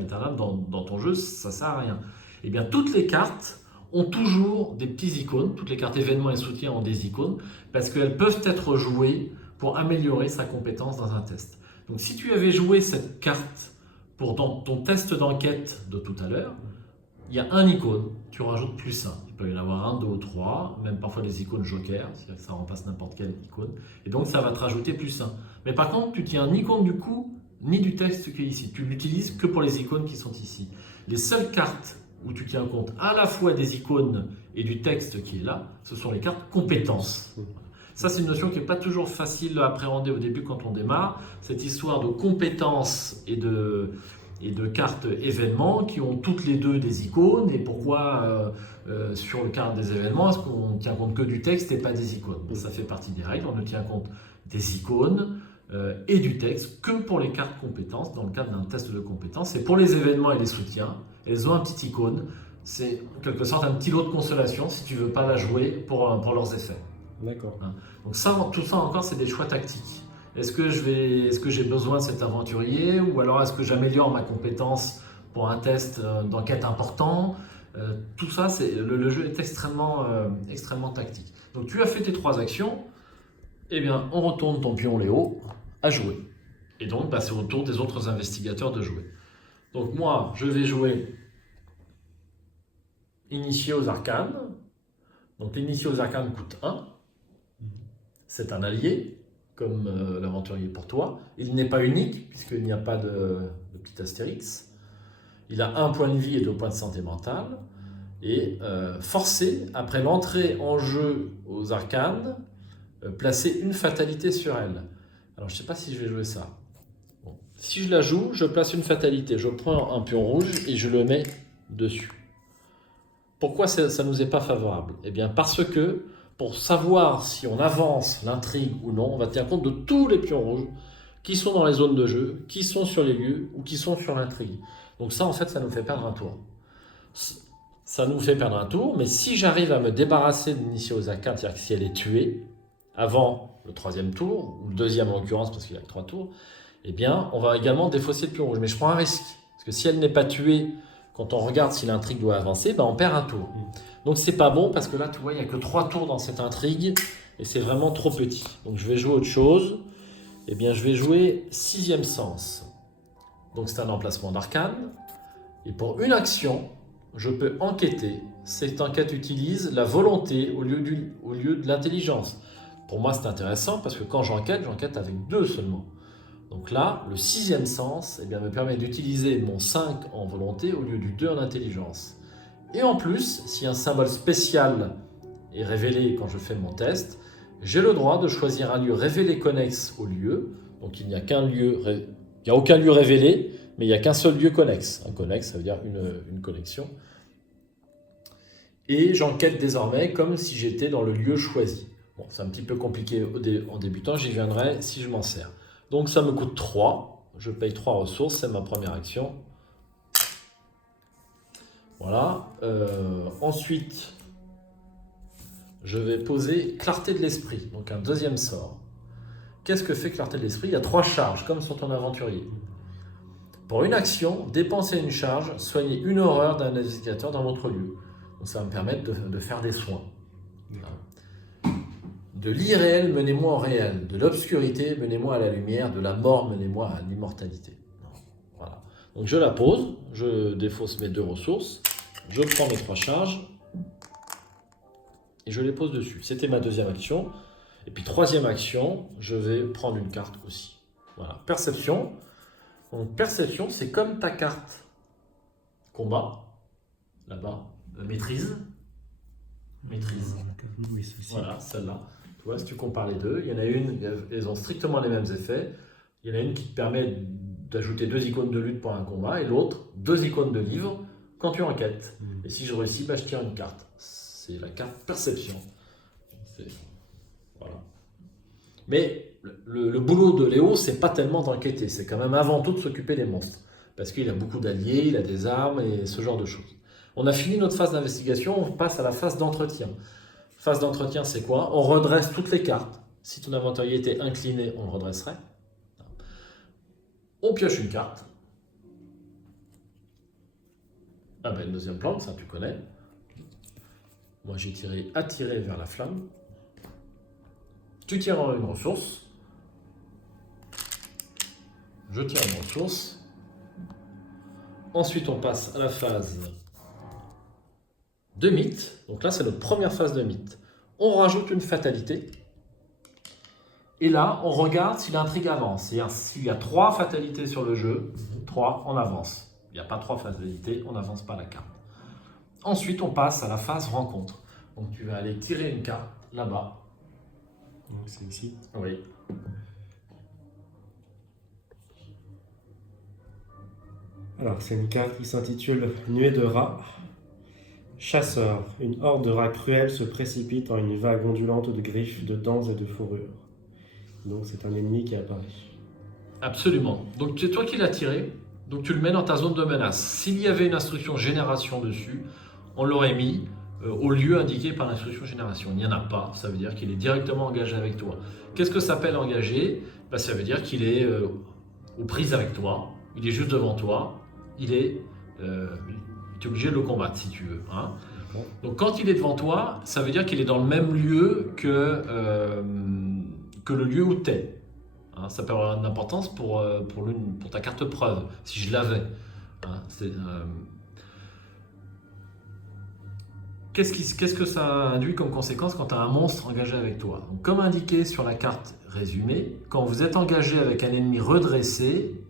aeternam dans ton jeu, ça ne sert à rien. Eh bien, toutes les cartes ont toujours des petits icônes. Toutes les cartes événements et soutien ont des icônes parce qu'elles peuvent être jouées pour améliorer sa compétence dans un test. Donc, si tu avais joué cette carte pour ton test d'enquête de tout à l'heure, il y a un icône, tu rajoutes plus 1. Il peut y en avoir 1, 2 ou 3, même parfois des icônes joker, c'est-à-dire que ça remplace n'importe quelle icône. Et donc ça va te rajouter plus 1. Mais par contre, tu tiens ni compte du coup, ni du texte qui est ici. Tu l'utilises que pour les icônes qui sont ici. Les seules cartes où tu tiens compte à la fois des icônes et du texte qui est là, ce sont les cartes compétences. Ça, c'est une notion qui n'est pas toujours facile à appréhender au début quand on démarre. Cette histoire de compétences et de cartes événements qui ont toutes les deux des icônes. Et pourquoi, sur le carte des événements, est-ce qu'on ne tient compte que du texte et pas des icônes? Ça fait partie des règles. On ne tient compte des icônes et du texte que pour les cartes compétences dans le cadre d'un test de compétences. Et pour les événements et les soutiens, elles ont un petit icône. C'est en quelque sorte un petit lot de consolation si tu ne veux pas la jouer pour leurs effets. D'accord. Donc ça, tout ça encore, c'est des choix tactiques. Est-ce que j'ai besoin de cet aventurier ou alors est-ce que j'améliore ma compétence pour un test d'enquête important? Tout ça, le jeu est extrêmement tactique. Donc tu as fait tes 3 actions, eh bien on retourne ton pion Léo à jouer. Et donc c'est au tour des autres investigateurs de jouer. Donc moi, je vais jouer Initié aux arcanes. Donc l'initié aux arcanes coûte 1. C'est un allié, comme l'aventurier pour toi. Il n'est pas unique, puisqu'il n'y a pas de petit astérix. Il a 1 point de vie et 2 points de santé mentale. Et forcer, après l'entrée en jeu aux arcanes, placer une fatalité sur elle. Alors je ne sais pas si je vais jouer ça. Bon. Si je la joue, je place une fatalité. Je prends un pion rouge et je le mets dessus. Pourquoi ça ne nous est pas favorable? Eh bien parce que pour savoir si on avance l'intrigue ou non, on va tenir compte de tous les pions rouges qui sont dans les zones de jeu, qui sont sur les lieux ou qui sont sur l'intrigue. Donc ça, en fait, ça nous fait perdre un tour. Ça nous fait perdre un tour, mais si j'arrive à me débarrasser de l'initié aux arcanes, c'est-à-dire que si elle est tuée avant le troisième tour, ou le deuxième en l'occurrence parce qu'il y a que 3 tours, eh bien, on va également défausser le pion rouge. Mais je prends un risque, parce que si elle n'est pas tuée, quand on regarde si l'intrigue doit avancer, ben on perd un tour. Donc c'est pas bon, parce que là, tu vois, il n'y a que 3 tours dans cette intrigue, et c'est vraiment trop petit. Donc je vais jouer autre chose. Eh bien, je vais jouer 6e sens. Donc c'est un emplacement d'arcane, et pour une action, je peux enquêter. Cette enquête utilise la volonté au lieu de l'intelligence. Pour moi, c'est intéressant parce que quand j'enquête avec 2 seulement. Donc là, le 6e sens eh bien, me permet d'utiliser mon 5 en volonté au lieu du 2 en intelligence. Et en plus, si un symbole spécial est révélé quand je fais mon test, j'ai le droit de choisir un lieu révélé connexe au lieu. Donc il n'y a aucun lieu révélé, mais il n'y a qu'un seul lieu connexe. Un connexe, ça veut dire une connexion. Et j'enquête désormais comme si j'étais dans le lieu choisi. Bon, c'est un petit peu compliqué en débutant, j'y viendrai si je m'en sers. Donc ça me coûte 3, je paye 3 ressources, c'est ma première action. Voilà. Ensuite, je vais poser clarté de l'esprit, donc un 2e sort. Qu'est-ce que fait clarté de l'esprit? Il y a 3 charges, comme sur ton aventurier. Pour une action, dépensez une charge, soignez une horreur d'un investigateur dans votre lieu. Donc ça va me permettre de faire des soins. De l'irréel, menez-moi au réel. De l'obscurité, menez-moi à la lumière. De la mort, menez-moi à l'immortalité. Voilà. Donc je la pose, je défausse mes 2 ressources, je prends mes 3 charges et je les pose dessus. C'était ma 2e action. Et puis 3e action, je vais prendre une carte aussi. Voilà. Perception. Donc perception, c'est comme ta carte combat, là-bas, maîtrise. Maîtrise. Oui, celle-ci. Voilà, celle-là. Tu vois, si tu compares les deux, il y en a une, elles ont strictement les mêmes effets. Il y en a une qui te permet d'ajouter 2 icônes de lutte pour un combat et l'autre, 2 icônes de livre quand tu enquêtes. Et si je réussis, bah, je tire une carte. C'est la carte perception. Voilà. Mais le boulot de Léo, c'est pas tellement d'enquêter, c'est quand même avant tout de s'occuper des monstres. Parce qu'il a beaucoup d'alliés, il a des armes et ce genre de choses. On a fini notre phase d'investigation, on passe à la phase d'entretien. Phase d'entretien, c'est quoi? On redresse toutes les cartes. Si ton aventurier était incliné, on le redresserait. On pioche une carte. Ah ben, le 2e plan, ça tu connais. Moi j'ai tiré attirer vers la flamme. Tu tires en une ressource. Je tire une ressource. Ensuite, on passe à la phase de mythe. Donc là, c'est notre première phase de mythe. On rajoute une fatalité. Et là, on regarde si l'intrigue avance. C'est-à-dire, s'il y a 3 fatalités sur le jeu, 3, on avance. Il n'y a pas 3 fatalités, on n'avance pas la carte. Ensuite, on passe à la phase rencontre. Donc, tu vas aller tirer une carte là-bas. Donc c'est ici. Oui. Alors, c'est une carte qui s'intitule Nuée de rats. Chasseur. Une horde de rats cruels se précipite en une vague ondulante de griffes, de dents et de fourrures. Donc, c'est un ennemi qui apparaît. Absolument. Donc, c'est toi qui l'as tiré. Donc, tu le mets dans ta zone de menace. S'il y avait une instruction génération dessus, on l'aurait mis au lieu indiqué par l'instruction génération. Il n'y en a pas. Ça veut dire qu'il est directement engagé avec toi. Qu'est-ce que ça s'appelle engagé? Ça veut dire qu'il est aux prises avec toi. Il est juste devant toi. Tu es obligé de le combattre si tu veux. Hein. Donc quand il est devant toi, ça veut dire qu'il est dans le même lieu que le lieu où tu es. Hein, ça peut avoir une importance pour ta carte preuve, si je l'avais. Hein, qu'est-ce que ça induit comme conséquence quand tu as un monstre engagé avec toi? Donc, comme indiqué sur la carte résumée, quand vous êtes engagé avec un ennemi redressé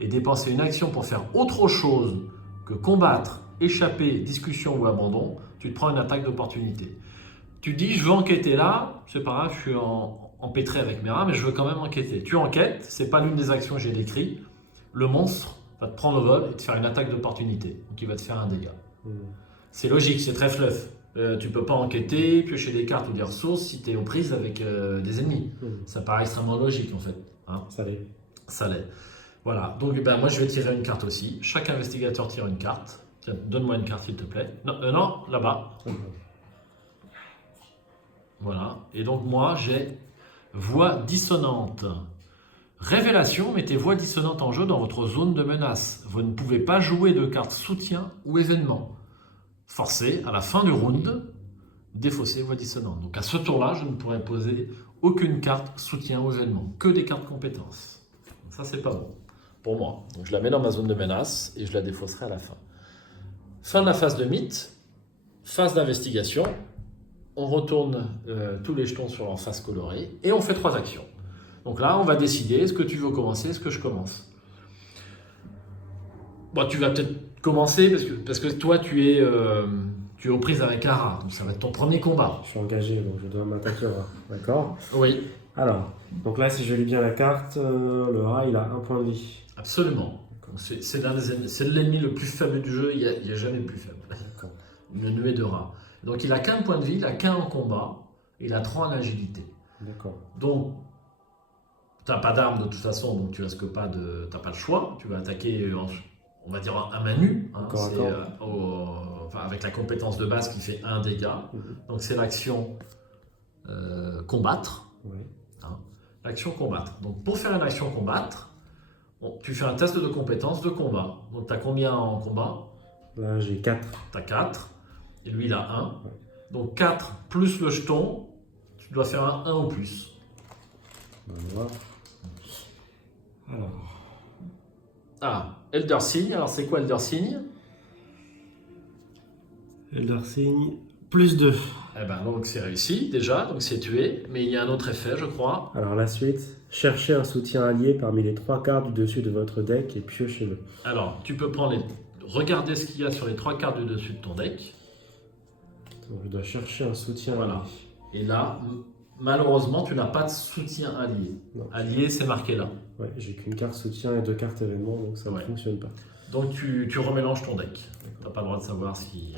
et dépensez une action pour faire autre chose que combattre échappée, discussion ou abandon, tu te prends une attaque d'opportunité. Tu dis, je veux enquêter là, c'est pas grave, je suis empêtré avec mes rats, mais je veux quand même enquêter. Tu enquêtes, c'est pas l'une des actions que j'ai décrites. Le monstre va te prendre au vol et te faire une attaque d'opportunité. Donc il va te faire un dégât. C'est logique, c'est très fluff. Tu peux pas enquêter, piocher des cartes ou des ressources si tu es aux prises avec des ennemis. Ça paraît extrêmement logique en fait. Hein. Ça l'est. Ça l'est. Voilà, donc moi je vais tirer une carte aussi. Chaque investigateur tire une carte. Tiens, donne-moi une carte s'il te plaît. Non, non, là-bas. Voilà, et donc moi j'ai voix dissonante. Révélation, mettez voix dissonante en jeu dans votre zone de menace. Vous ne pouvez pas jouer de cartes soutien ou événement. Forcé, à la fin du round, défausser voix dissonante. Donc à ce tour-là, je ne pourrai poser aucune carte soutien ou événement, que des cartes compétences. Donc ça, c'est pas bon pour moi. Donc je la mets dans ma zone de menace et je la défausserai à la fin. Fin de la phase de mythe, phase d'investigation. On retourne tous les jetons sur leur face colorée et on fait 3 actions. Donc là, on va décider, est-ce que tu veux commencer, est-ce que je commence? Bon, tu vas peut-être commencer parce que toi, tu es aux prises avec un rat, donc ça va être ton premier combat. Je suis engagé, donc je dois m'attaquer au rat. D'accord? Oui. Alors, donc là, si je lis bien la carte, le rat, il a 1 point de vie. Absolument. C'est l'ennemi le plus faible du jeu, il n'y a jamais plus faible. Une nuée de rats. Donc il a qu'un point de vie, il a qu'un en combat, et il a 3 en agilité. D'accord. Donc, tu n'as pas d'arme de toute façon, donc tu risques pas de. Tu n'as pas le choix. Tu vas attaquer, on va dire, à main nue. Hein, avec la compétence de base qui fait 1 dégât. Donc c'est l'action combattre. Oui. Hein, l'action combattre. Donc pour faire une action combattre, tu fais un test de compétence de combat. Donc tu as combien en combat? Là, j'ai 4. Tu as 4. Et lui, il a 1. Ouais. Donc 4 plus le jeton, tu dois faire un 1 ou plus. On va voir. Alors. Ah, Elder Sign. Alors c'est quoi Elder Sign? Elder Sign, plus 2. Eh ben donc c'est réussi déjà, donc c'est tué. Mais il y a un autre effet, je crois. Alors la suite, cherchez un soutien allié parmi les 3 cartes du dessus de votre deck et piochez-le. Alors tu peux prendre regarder ce qu'il y a sur les 3 cartes du dessus de ton deck. Donc, je dois chercher un soutien Voilà. allié. Et là, malheureusement, tu n'as pas de soutien allié. Non. Allié, c'est marqué là. Ouais, j'ai qu'une carte soutien et 2 cartes événement, donc ça ne fonctionne pas. Donc tu remélanges ton deck. Tu n'as pas le droit de savoir si...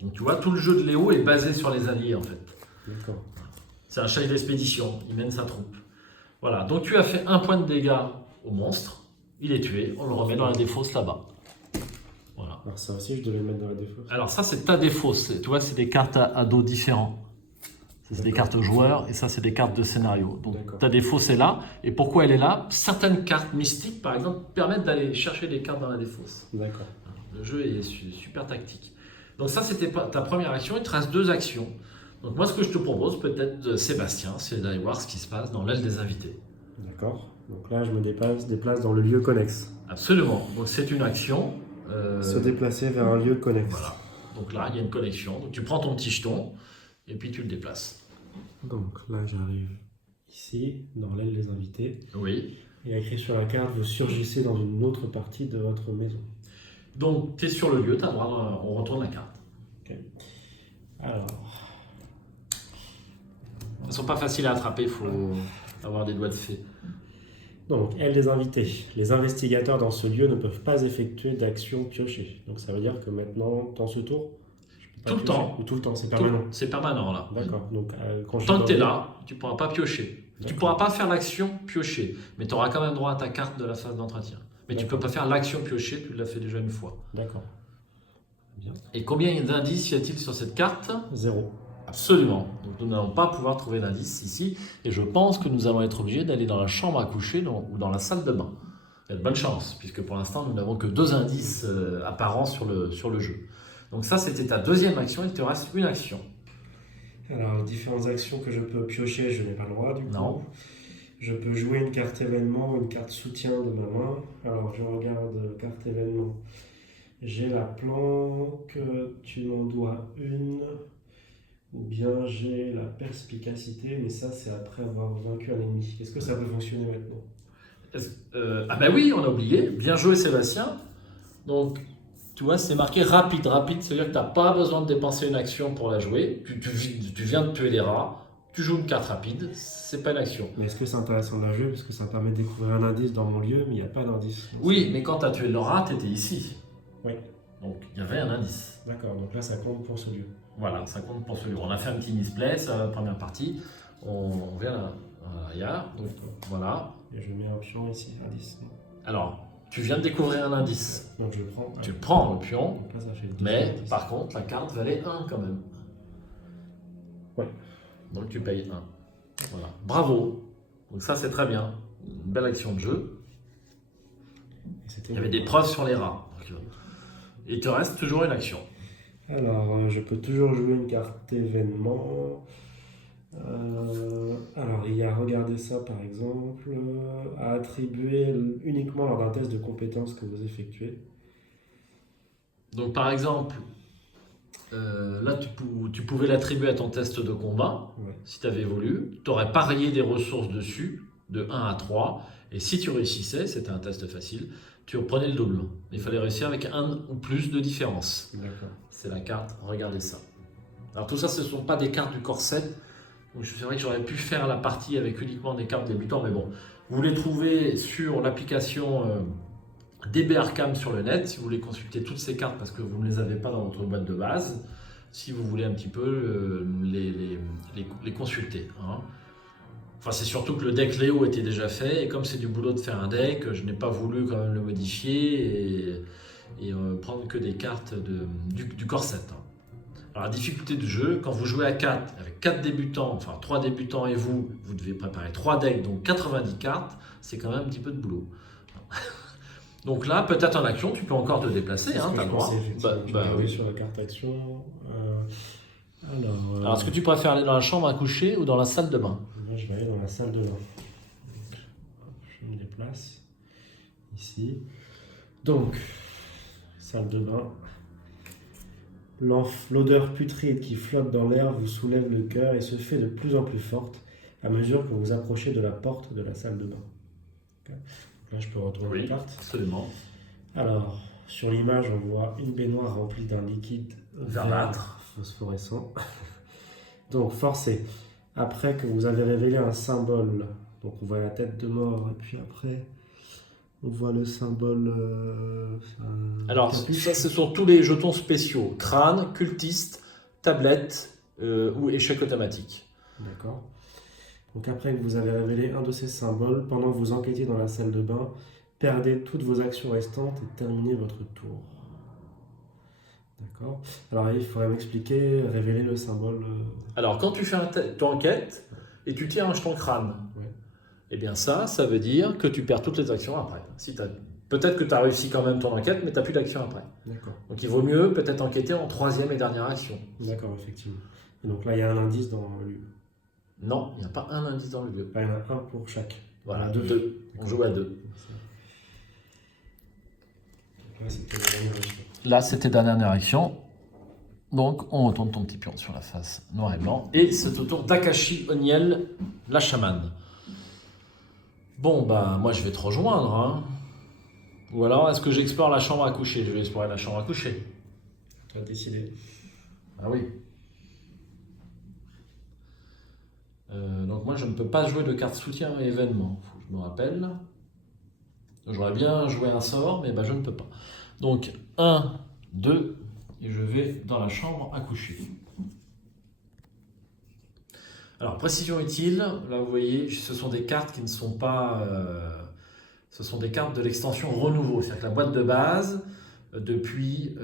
Donc tu vois, tout le jeu de Léo est basé sur les alliés en fait. D'accord. C'est un chef d'expédition, il mène sa troupe. Voilà, donc tu as fait 1 point de dégâts au monstre, il est tué, on le remet dans la défausse là-bas. Voilà. Alors ça aussi, je devais le mettre dans la défausse. Alors ça c'est ta défausse, tu vois, c'est des cartes à dos différents. C'est des cartes joueurs et ça c'est des cartes de scénario. Donc ta défausse est là, et pourquoi elle est là? Certaines cartes mystiques par exemple permettent d'aller chercher des cartes dans la défausse. D'accord. Le jeu est super tactique. Donc ça, c'était ta première action. Il te reste 2 actions. Donc moi, ce que je te propose, peut-être, Sébastien, c'est d'aller voir ce qui se passe dans l'aile des invités. D'accord. Donc là, je me déplace dans le lieu connexe. Absolument. Donc c'est une action. Se déplacer vers un lieu connexe. Voilà. Donc là, il y a une connexion. Donc tu prends ton petit jeton et puis tu le déplaces. Donc là, j'arrive ici, dans l'aile des invités. Oui. Il y a écrit sur la carte, vous surgissez dans une autre partie de votre maison. Donc, tu es sur le lieu, tu as le droit, on retourne la carte. Ok. Alors. Elles ne sont pas faciles à attraper, il faut avoir des doigts de fée. Donc, aile des invités. Les investigateurs dans ce lieu ne peuvent pas effectuer d'action piochée. Donc, ça veut dire que maintenant, dans ce tour, tout le temps. Ou tout le temps, c'est permanent. C'est permanent là. D'accord. Donc, tant que tu es là, tu ne pourras pas piocher. Tu ne pourras pas faire l'action piocher, mais tu auras quand même droit à ta carte de la phase d'entretien. Mais tu ne peux pas faire l'action piocher, tu l'as fait déjà une fois. D'accord. Bien. Et combien d'indices y a-t-il sur cette carte? 0. Absolument. Donc nous n'allons pas pouvoir trouver d'indices ici. Et je pense que nous allons être obligés d'aller dans la chambre à coucher ou dans la salle de bain. Il y a de bonnes chances, puisque pour l'instant, nous n'avons que 2 indices apparents sur le jeu. Donc ça, c'était ta deuxième action. Il te reste une action. Alors, les différentes actions que je peux piocher, je n'ai pas le droit du coup. Non. Je peux jouer une carte événement, une carte soutien de ma main. Alors, je regarde carte événement. J'ai la planque, tu m'en dois une. Ou bien j'ai la perspicacité, mais ça, c'est après avoir vaincu un ennemi. Est-ce que ça peut fonctionner maintenant? Ah ben oui, on a oublié. Bien joué Sébastien. Donc, tu vois, c'est marqué rapide. Rapide, c'est-à-dire que tu n'as pas besoin de dépenser une action pour la jouer. Tu viens de tuer les rats. Tu joues une carte rapide. C'est pas une action. Mais est-ce que c'est intéressant de la jouer parce que ça me permet de découvrir un indice dans mon lieu, mais il n'y a pas d'indice. Oui, mais quand tu as tué le rat, tu étais ici. Oui. Donc, il y avait un indice. D'accord, donc là, ça compte pour ce lieu. Voilà, ça compte pour ce lieu. On a fait un petit misplay, c'est la première partie. On vient ailleurs. Donc, voilà. Et je mets un pion ici, indice. Alors, tu viens de découvrir un indice. Donc je prends. Tu prends le pion, Donc là, ça fait 10 mais indices. par contre, la carte valait 1 quand même. Ouais. Donc tu payes 1. Voilà. Bravo. Donc ça, c'est très bien. Une belle action de jeu. Il y avait des preuves sur les rats. Donc, il te reste toujours une action. Alors, je peux toujours jouer une carte événement. Alors, il y a regarder ça par exemple, à attribuer uniquement lors d'un test de compétences que vous effectuez. Donc par exemple, là tu pouvais l'attribuer à ton test de combat, Ouais. si tu avais voulu. Tu aurais parié des ressources dessus, de 1 à 3. Et si tu réussissais, c'était un test facile, tu reprenais le double. Il fallait réussir avec 1 ou plus de différence. D'accord. C'est la carte, regardez ça. Alors tout ça, ce ne sont pas des cartes du corset. Donc c'est vrai que j'aurais pu faire la partie avec uniquement des cartes débutants, mais bon. Vous les trouvez sur l'application DB Arkham sur le net, si vous voulez consulter toutes ces cartes parce que vous ne les avez pas dans votre boîte de base, si vous voulez un petit peu les consulter. Hein. Enfin, c'est surtout que le deck Léo était déjà fait, et comme c'est du boulot de faire un deck, je n'ai pas voulu quand même le modifier et prendre que des cartes du corset. Hein. Alors, la difficulté du jeu, quand vous jouez à 4, avec 4 débutants, enfin 3 débutants et vous devez préparer 3 decks, donc 90 cartes, c'est quand même un petit peu de boulot. Donc là, peut-être en action, tu peux encore te déplacer, hein, tu as le droit. Oui, sur la carte action. Alors, est-ce que tu préfères aller dans la chambre à coucher ou dans la salle de bain? Moi, je vais aller dans la salle de bain. Je me déplace ici. Donc, salle de bain. L'odeur putride qui flotte dans l'air vous soulève le cœur et se fait de plus en plus forte à mesure que vous approchez de la porte de la salle de bain. Okay. Là, je peux retourner la carte. Absolument. Alors, sur l'image, on voit une baignoire remplie d'un liquide verdâtre phosphorescent. Donc, forcez. Après que vous avez révélé un symbole, donc on voit la tête de mort, et puis après, on voit le symbole. Alors, ça, ce sont tous les jetons spéciaux crâne, cultiste, tablette ou échec automatique. D'accord. Donc, après que vous avez révélé un de ces symboles, pendant que vous enquêtiez dans la salle de bain, perdez toutes vos actions restantes et terminez votre tour. D'accord. Alors, il faudrait m'expliquer, révéler le symbole. Alors, quand tu fais ton enquête et tu tires un jeton crâne, Ouais. eh bien ça veut dire que tu perds toutes les actions après. Peut-être que tu as réussi quand même ton enquête, mais tu n'as plus d'action après. D'accord. Donc il vaut mieux peut-être enquêter en 3e et dernière action. D'accord, effectivement. Et donc là, il y a un indice dans le lieu. Non, il n'y a pas un indice dans le lieu. Là, il y en a un pour chaque. Voilà, deux. 2. On joue à 2. Là, c'était la dernière action. Là, c'était ta dernière action. Donc, on retourne ton petit pion sur la face noir et blanc. Et c'est au tour d'Akashi Oniel, la chamane. Bon, bah, moi, je vais te rejoindre. Hein. Ou alors, est-ce que j'explore la chambre à coucher? Je vais explorer la chambre à coucher. Tu as décidé. Ah oui. Donc, moi, je ne peux pas jouer de carte soutien et événement. Faut que je me rappelle. J'aurais bien joué un sort, mais bah, je ne peux pas. Donc, 1, 2, et je vais dans la chambre à coucher. Alors, précision utile, là vous voyez, ce sont des cartes qui ne sont pas... ce sont des cartes de l'extension renouveau. C'est-à-dire que la boîte de base, depuis,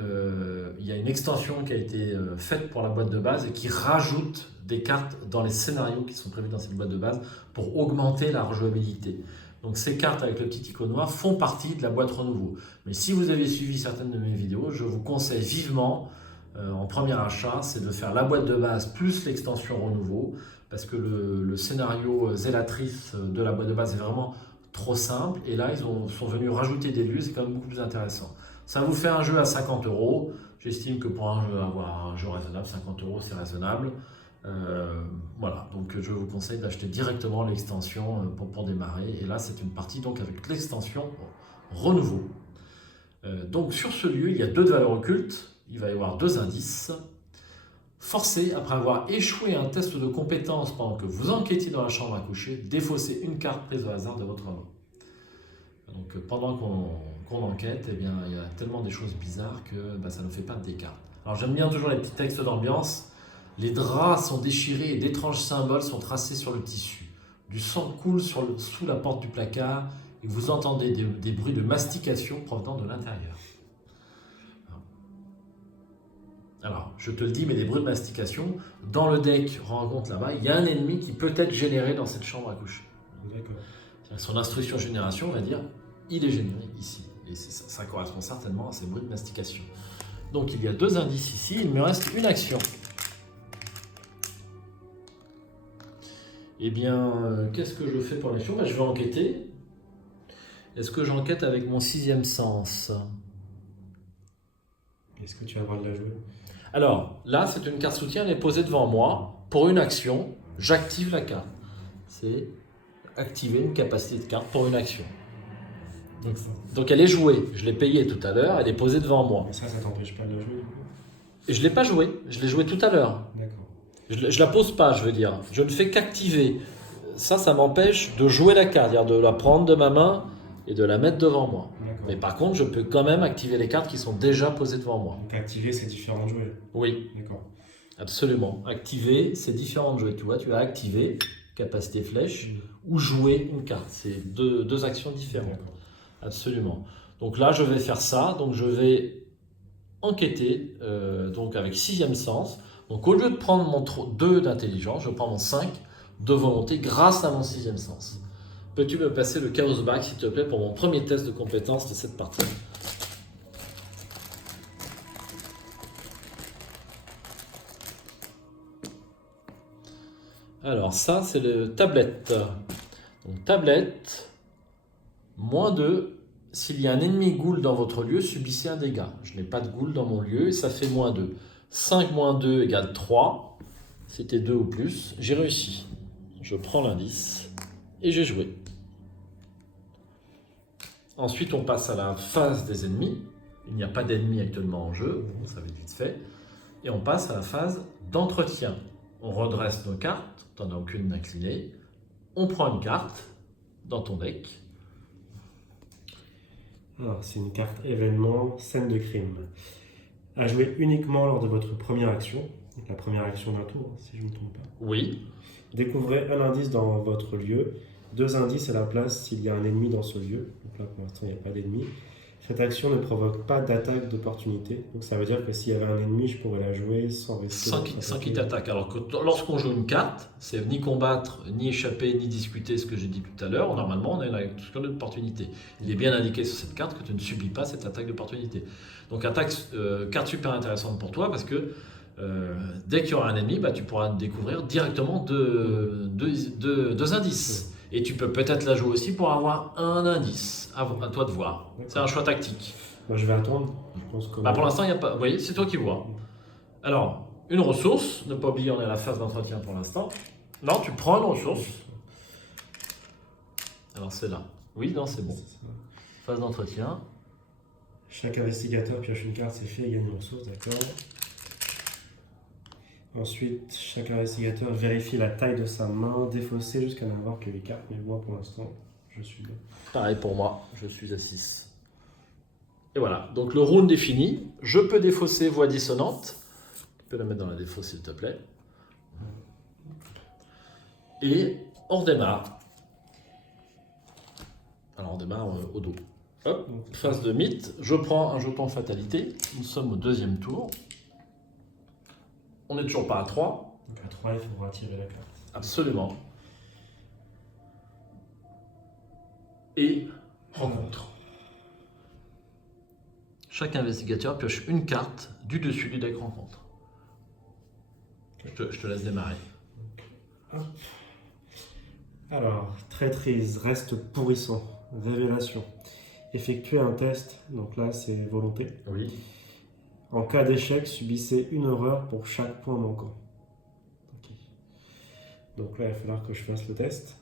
il y a une extension qui a été faite pour la boîte de base et qui rajoute des cartes dans les scénarios qui sont prévus dans cette boîte de base pour augmenter la rejouabilité. Donc ces cartes avec le petit icône noir font partie de la boîte renouveau. Mais si vous avez suivi certaines de mes vidéos, je vous conseille vivement, en premier achat, c'est de faire la boîte de base plus l'extension renouveau, parce que le scénario zélatrice de la boîte de base est vraiment trop simple, et là ils sont venus rajouter des lieux, c'est quand même beaucoup plus intéressant. Ça vous fait un jeu à 50 €, j'estime que pour avoir un jeu raisonnable, 50 € c'est raisonnable. Voilà, donc je vous conseille d'acheter directement l'extension pour démarrer. Et là, c'est une partie donc avec l'extension renouveau. Donc sur ce lieu, il y a 2 valeurs occultes, il va y avoir 2 indices. Forcez, après avoir échoué un test de compétence pendant que vous enquêtiez dans la chambre à coucher, défaussez une carte prise au hasard de votre main. Donc pendant qu'on enquête, eh bien, il y a tellement des choses bizarres que ça ne fait pas des cartes. Alors j'aime bien toujours les petits textes d'ambiance. Les draps sont déchirés et d'étranges symboles sont tracés sur le tissu. Du sang coule sous la porte du placard et vous entendez des bruits de mastication provenant de l'intérieur. Alors, je te le dis, mais des bruits de mastication, dans le deck, rencontre là-bas, il y a un ennemi qui peut être généré dans cette chambre à coucher. D'accord. Son instruction génération va dire, il est généré ici. Et ça correspond certainement à ces bruits de mastication. Donc, il y a 2 indices ici, il me reste une action. Eh bien, qu'est-ce que je fais pour l'action? Je vais enquêter. Est-ce que j'enquête avec mon 6e sens? Est-ce que tu as le droit de la jouer? Alors, là, c'est une carte soutien, elle est posée devant moi. Pour une action, j'active la carte. C'est activer une capacité de carte pour une action. Donc elle est jouée. Je l'ai payée tout à l'heure, elle est posée devant moi. Mais ça t'empêche pas de la jouer? Et je ne l'ai pas jouée, je l'ai jouée tout à l'heure. D'accord. Je ne la pose pas, je veux dire. Je ne fais qu'activer. Ça m'empêche de jouer la carte, c'est-à-dire de la prendre de ma main et de la mettre devant moi. D'accord. Mais par contre, je peux quand même activer les cartes qui sont déjà posées devant moi. Donc activer, c'est différent de jouer? Oui. D'accord. Absolument. Activer, c'est différent de jouer. Tu vois, tu as activé, capacité flèche, ou jouer une carte. C'est deux actions différentes. D'accord. Absolument. Donc là, je vais faire ça. Donc je vais enquêter donc avec 6e sens. Donc au lieu de prendre mon 2 d'intelligence, je prends mon 5 de volonté grâce à mon 6e sens. Peux-tu me passer le Chaos Back, s'il te plaît, pour mon premier test de compétence de cette partie? Alors ça, c'est le tablette. Donc tablette, -2. S'il y a un ennemi ghoul dans votre lieu, subissez un dégât. Je n'ai pas de ghoul dans mon lieu et ça fait -2. 5 - 2 égale 3. C'était 2 ou plus. J'ai réussi. Je prends l'indice et j'ai joué. Ensuite, on passe à la phase des ennemis. Il n'y a pas d'ennemis actuellement en jeu, ça va être vite fait. Et on passe à la phase d'entretien. On redresse nos cartes, tu n'en as aucune inclinée. On prend une carte dans ton deck. Alors, c'est une carte événement, scène de crime. À jouer uniquement lors de votre première action, donc la première action d'un tour, si je ne me trompe pas. Oui. Découvrez un indice dans votre lieu, 2 indices à la place s'il y a un ennemi dans ce lieu. Donc là, pour l'instant, il n'y a pas d'ennemi. Cette action ne provoque pas d'attaque d'opportunité. Donc ça veut dire que s'il y avait un ennemi, je pourrais la jouer sans risquer. Sans qu'il t'attaque. Alors que lorsqu'on joue une carte, c'est ni combattre, ni échapper, ni discuter ce que j'ai dit tout à l'heure. Normalement, on a une action d'opportunité. Il est bien indiqué sur cette carte que tu ne subis pas cette attaque d'opportunité. Donc carte super intéressante pour toi parce que dès qu'il y aura un ennemi, tu pourras découvrir directement deux indices. Et tu peux peut-être la jouer aussi pour avoir un indice. À toi de voir. C'est un choix tactique. Moi, je vais attendre. Je pense que... pour l'instant, il n'y a pas. Vous voyez, c'est toi qui vois. Alors, une ressource. Ne pas oublier, on est à la phase d'entretien pour l'instant. Non, tu prends une ressource. Alors, c'est là. Oui, non, c'est bon. Phase d'entretien. Chaque investigateur pioche une carte, c'est fait, il gagne une ressource, d'accord. Ensuite, chaque investigateur vérifie la taille de sa main, défaussée jusqu'à n'avoir que les cartes. Mais moi, pour l'instant, je suis bien. Pareil pour moi, je suis à 6. Et voilà, donc le round est fini. Je peux défausser voix dissonante. Tu peux la mettre dans la défausse, s'il te plaît. Et on redémarre. Alors on démarre au dos. Hop, phase de mythe. Je prends un jeton fatalité. Nous sommes au 2e tour. On n'est toujours pas à 3. Donc à 3, il faudra tirer la carte. Absolument. Et rencontre. Chaque investigateur pioche une carte du dessus du deck rencontre. Je te laisse démarrer. Hop. Alors, traîtrise, reste pourrissant, révélation. Effectuez un test, donc là c'est volonté. Oui. En cas d'échec, subissez une horreur pour chaque point manquant. Okay. Donc là, il va falloir que je fasse le test.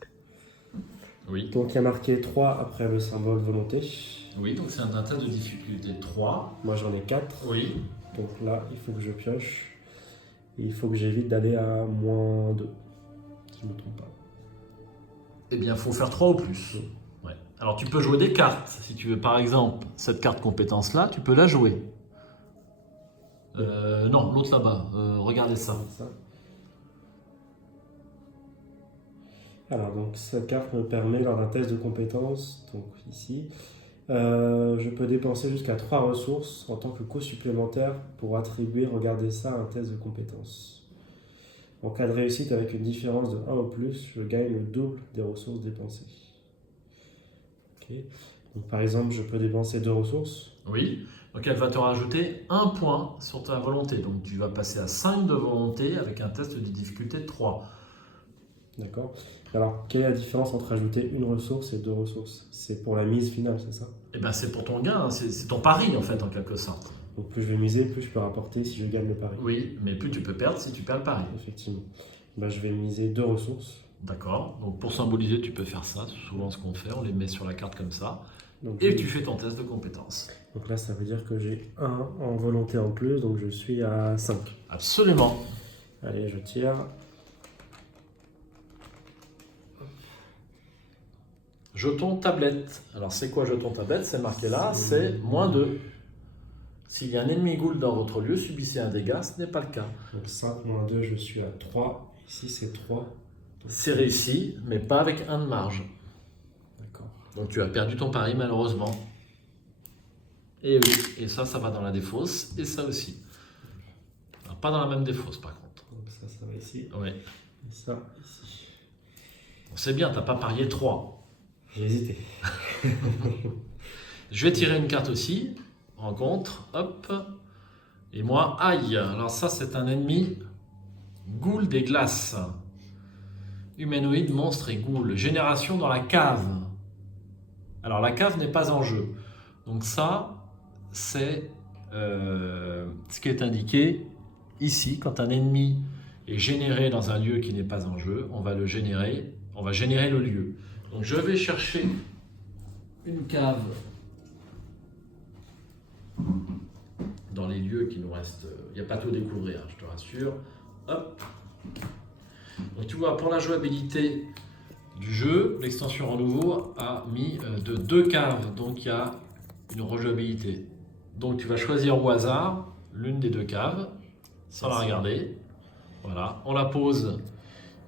Oui. Donc il y a marqué 3 après le symbole volonté. Oui, donc c'est un test de difficulté 3. Moi j'en ai 4. Oui. Donc là, il faut que je pioche. Et il faut que j'évite d'aller à -2. Si je ne me trompe pas. Eh bien, il faut faire 3 ou plus. Oui. Ouais. Alors, tu peux jouer des cartes. Si tu veux, par exemple, cette carte compétence-là, tu peux la jouer. Non, l'autre là-bas. Regardez ça. Ça. Alors, donc cette carte me permet, lors d'un test de compétence, donc ici, je peux dépenser jusqu'à 3 ressources en tant que coût supplémentaire pour attribuer, regardez ça, un test de compétence. En cas de réussite avec une différence de 1 ou plus, je gagne le double des ressources dépensées. Ok. Donc, par exemple, je peux dépenser 2 ressources. Oui. Donc, elle va te rajouter 1 point sur ta volonté. Donc, tu vas passer à 5 de volonté avec un test de difficulté 3. D'accord. Alors, quelle est la différence entre ajouter une ressource et 2 ressources? C'est pour la mise finale, c'est ça? Eh bien, c'est pour ton gain. C'est ton pari, en fait, en quelque sorte. Donc, plus je vais miser, plus je peux rapporter si je gagne le pari. Oui, mais plus tu peux perdre si tu perds le pari. Effectivement. Ben, je vais miser 2 ressources. D'accord. Donc, pour symboliser, tu peux faire ça. C'est souvent ce qu'on fait. On les met sur la carte comme ça. Donc, Et tu fais ton test de compétence. donc là, ça veut dire que j'ai 1 en volonté en plus, donc je suis à 5. Absolument. Allez, je tire. Jeton tablette. Alors, c'est quoi jeton tablette? C'est marqué là, c'est -2. S'il y a un ennemi ghoul dans votre lieu, subissez un dégât, ce n'est pas le cas. Donc 5 moins 2, je suis à 3. Ici, c'est 3. C'est réussi, mais pas avec 1 de marge. D'accord. Donc, tu as perdu ton pari, malheureusement. Et oui, et ça va dans la défausse, et ça aussi. Alors, pas dans la même défausse, par contre. Donc ça va ici. Oui. Et ça, ici. Bon, c'est bien, tu n'as pas parié 3. J'ai hésité. Je vais tirer une carte aussi. Rencontre, hop. Et moi, aïe. Alors ça, c'est un ennemi ghoul des glaces. Humanoïde, monstre et ghoul. Génération dans la cave. Alors la cave n'est pas en jeu. Donc ça, c'est ce qui est indiqué ici. Quand un ennemi est généré dans un lieu qui n'est pas en jeu, on va le générer. On va générer le lieu. Donc je vais chercher une cave dans les lieux qui nous restent. Il n'y a pas tout à découvrir, je te rassure. Hop. Donc tu vois, pour la jouabilité du jeu, l'extension Renouveau a mis de 2 caves, donc il y a une rejouabilité. Donc tu vas choisir au hasard l'une des 2 caves, sans la regarder. Voilà, on la pose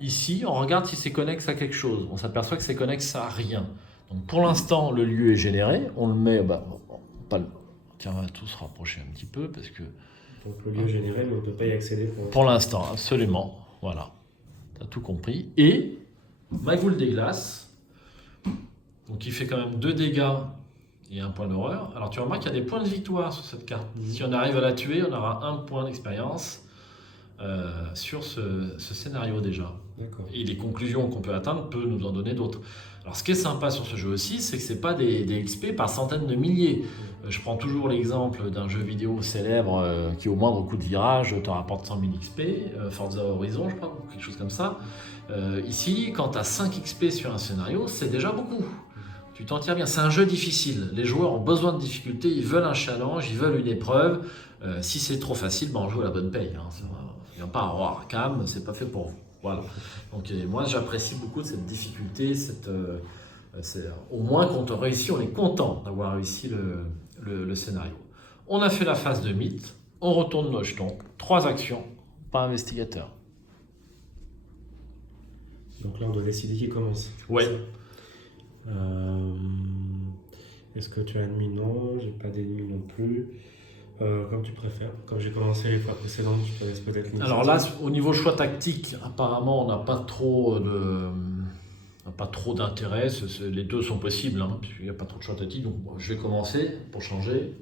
ici, on regarde si c'est connexe à quelque chose. On s'aperçoit que c'est connexe à rien. Donc pour l'instant, le lieu est généré. On le met, tiens, on va tous se rapprocher un petit peu parce que... Donc le lieu généré, mais on ne peut pas y accéder pour l'instant, absolument. Voilà, tu as tout compris. Et ma ghoul des glaces, donc il fait quand même 2 dégâts et 1 point d'horreur. Alors tu remarques qu'il y a des points de victoire sur cette carte. Si on arrive à la tuer, on aura 1 point d'expérience sur ce scénario déjà. Et les conclusions qu'on peut atteindre peuvent nous en donner d'autres. Alors ce qui est sympa sur ce jeu aussi, c'est que ce n'est pas des XP par centaines de milliers. Je prends toujours l'exemple d'un jeu vidéo célèbre qui au moindre coup de virage te rapporte 100 000 XP, Forza Horizon je crois, ou quelque chose comme ça. Ici, quand tu as 5 XP sur un scénario, c'est déjà beaucoup. Tu t'en tires bien, c'est un jeu difficile. Les joueurs ont besoin de difficultés, ils veulent un challenge, ils veulent une épreuve. Si c'est trop facile, on joue à la bonne paye. Il n'y a pas un roi Arkham, c'est pas fait pour vous. Voilà. Donc moi j'apprécie beaucoup cette difficulté, au moins quand on réussit, on est content d'avoir réussi le scénario. On a fait la phase de mythe, on retourne nos jetons, 3 actions, pas investigateur. Donc là on doit décider qui commence. Ouais. Est-ce que tu as ennemi? Non, j'ai pas d'ennemi non plus. Comme tu préfères. Comme j'ai commencé les fois précédentes, je te laisse peut-être l'initiative. Alors là, au niveau choix tactique, apparemment, on n'a pas trop d'intérêt. Les deux sont possibles, hein, puisqu'il n'y a pas trop de choix tactique. Donc je vais commencer pour changer.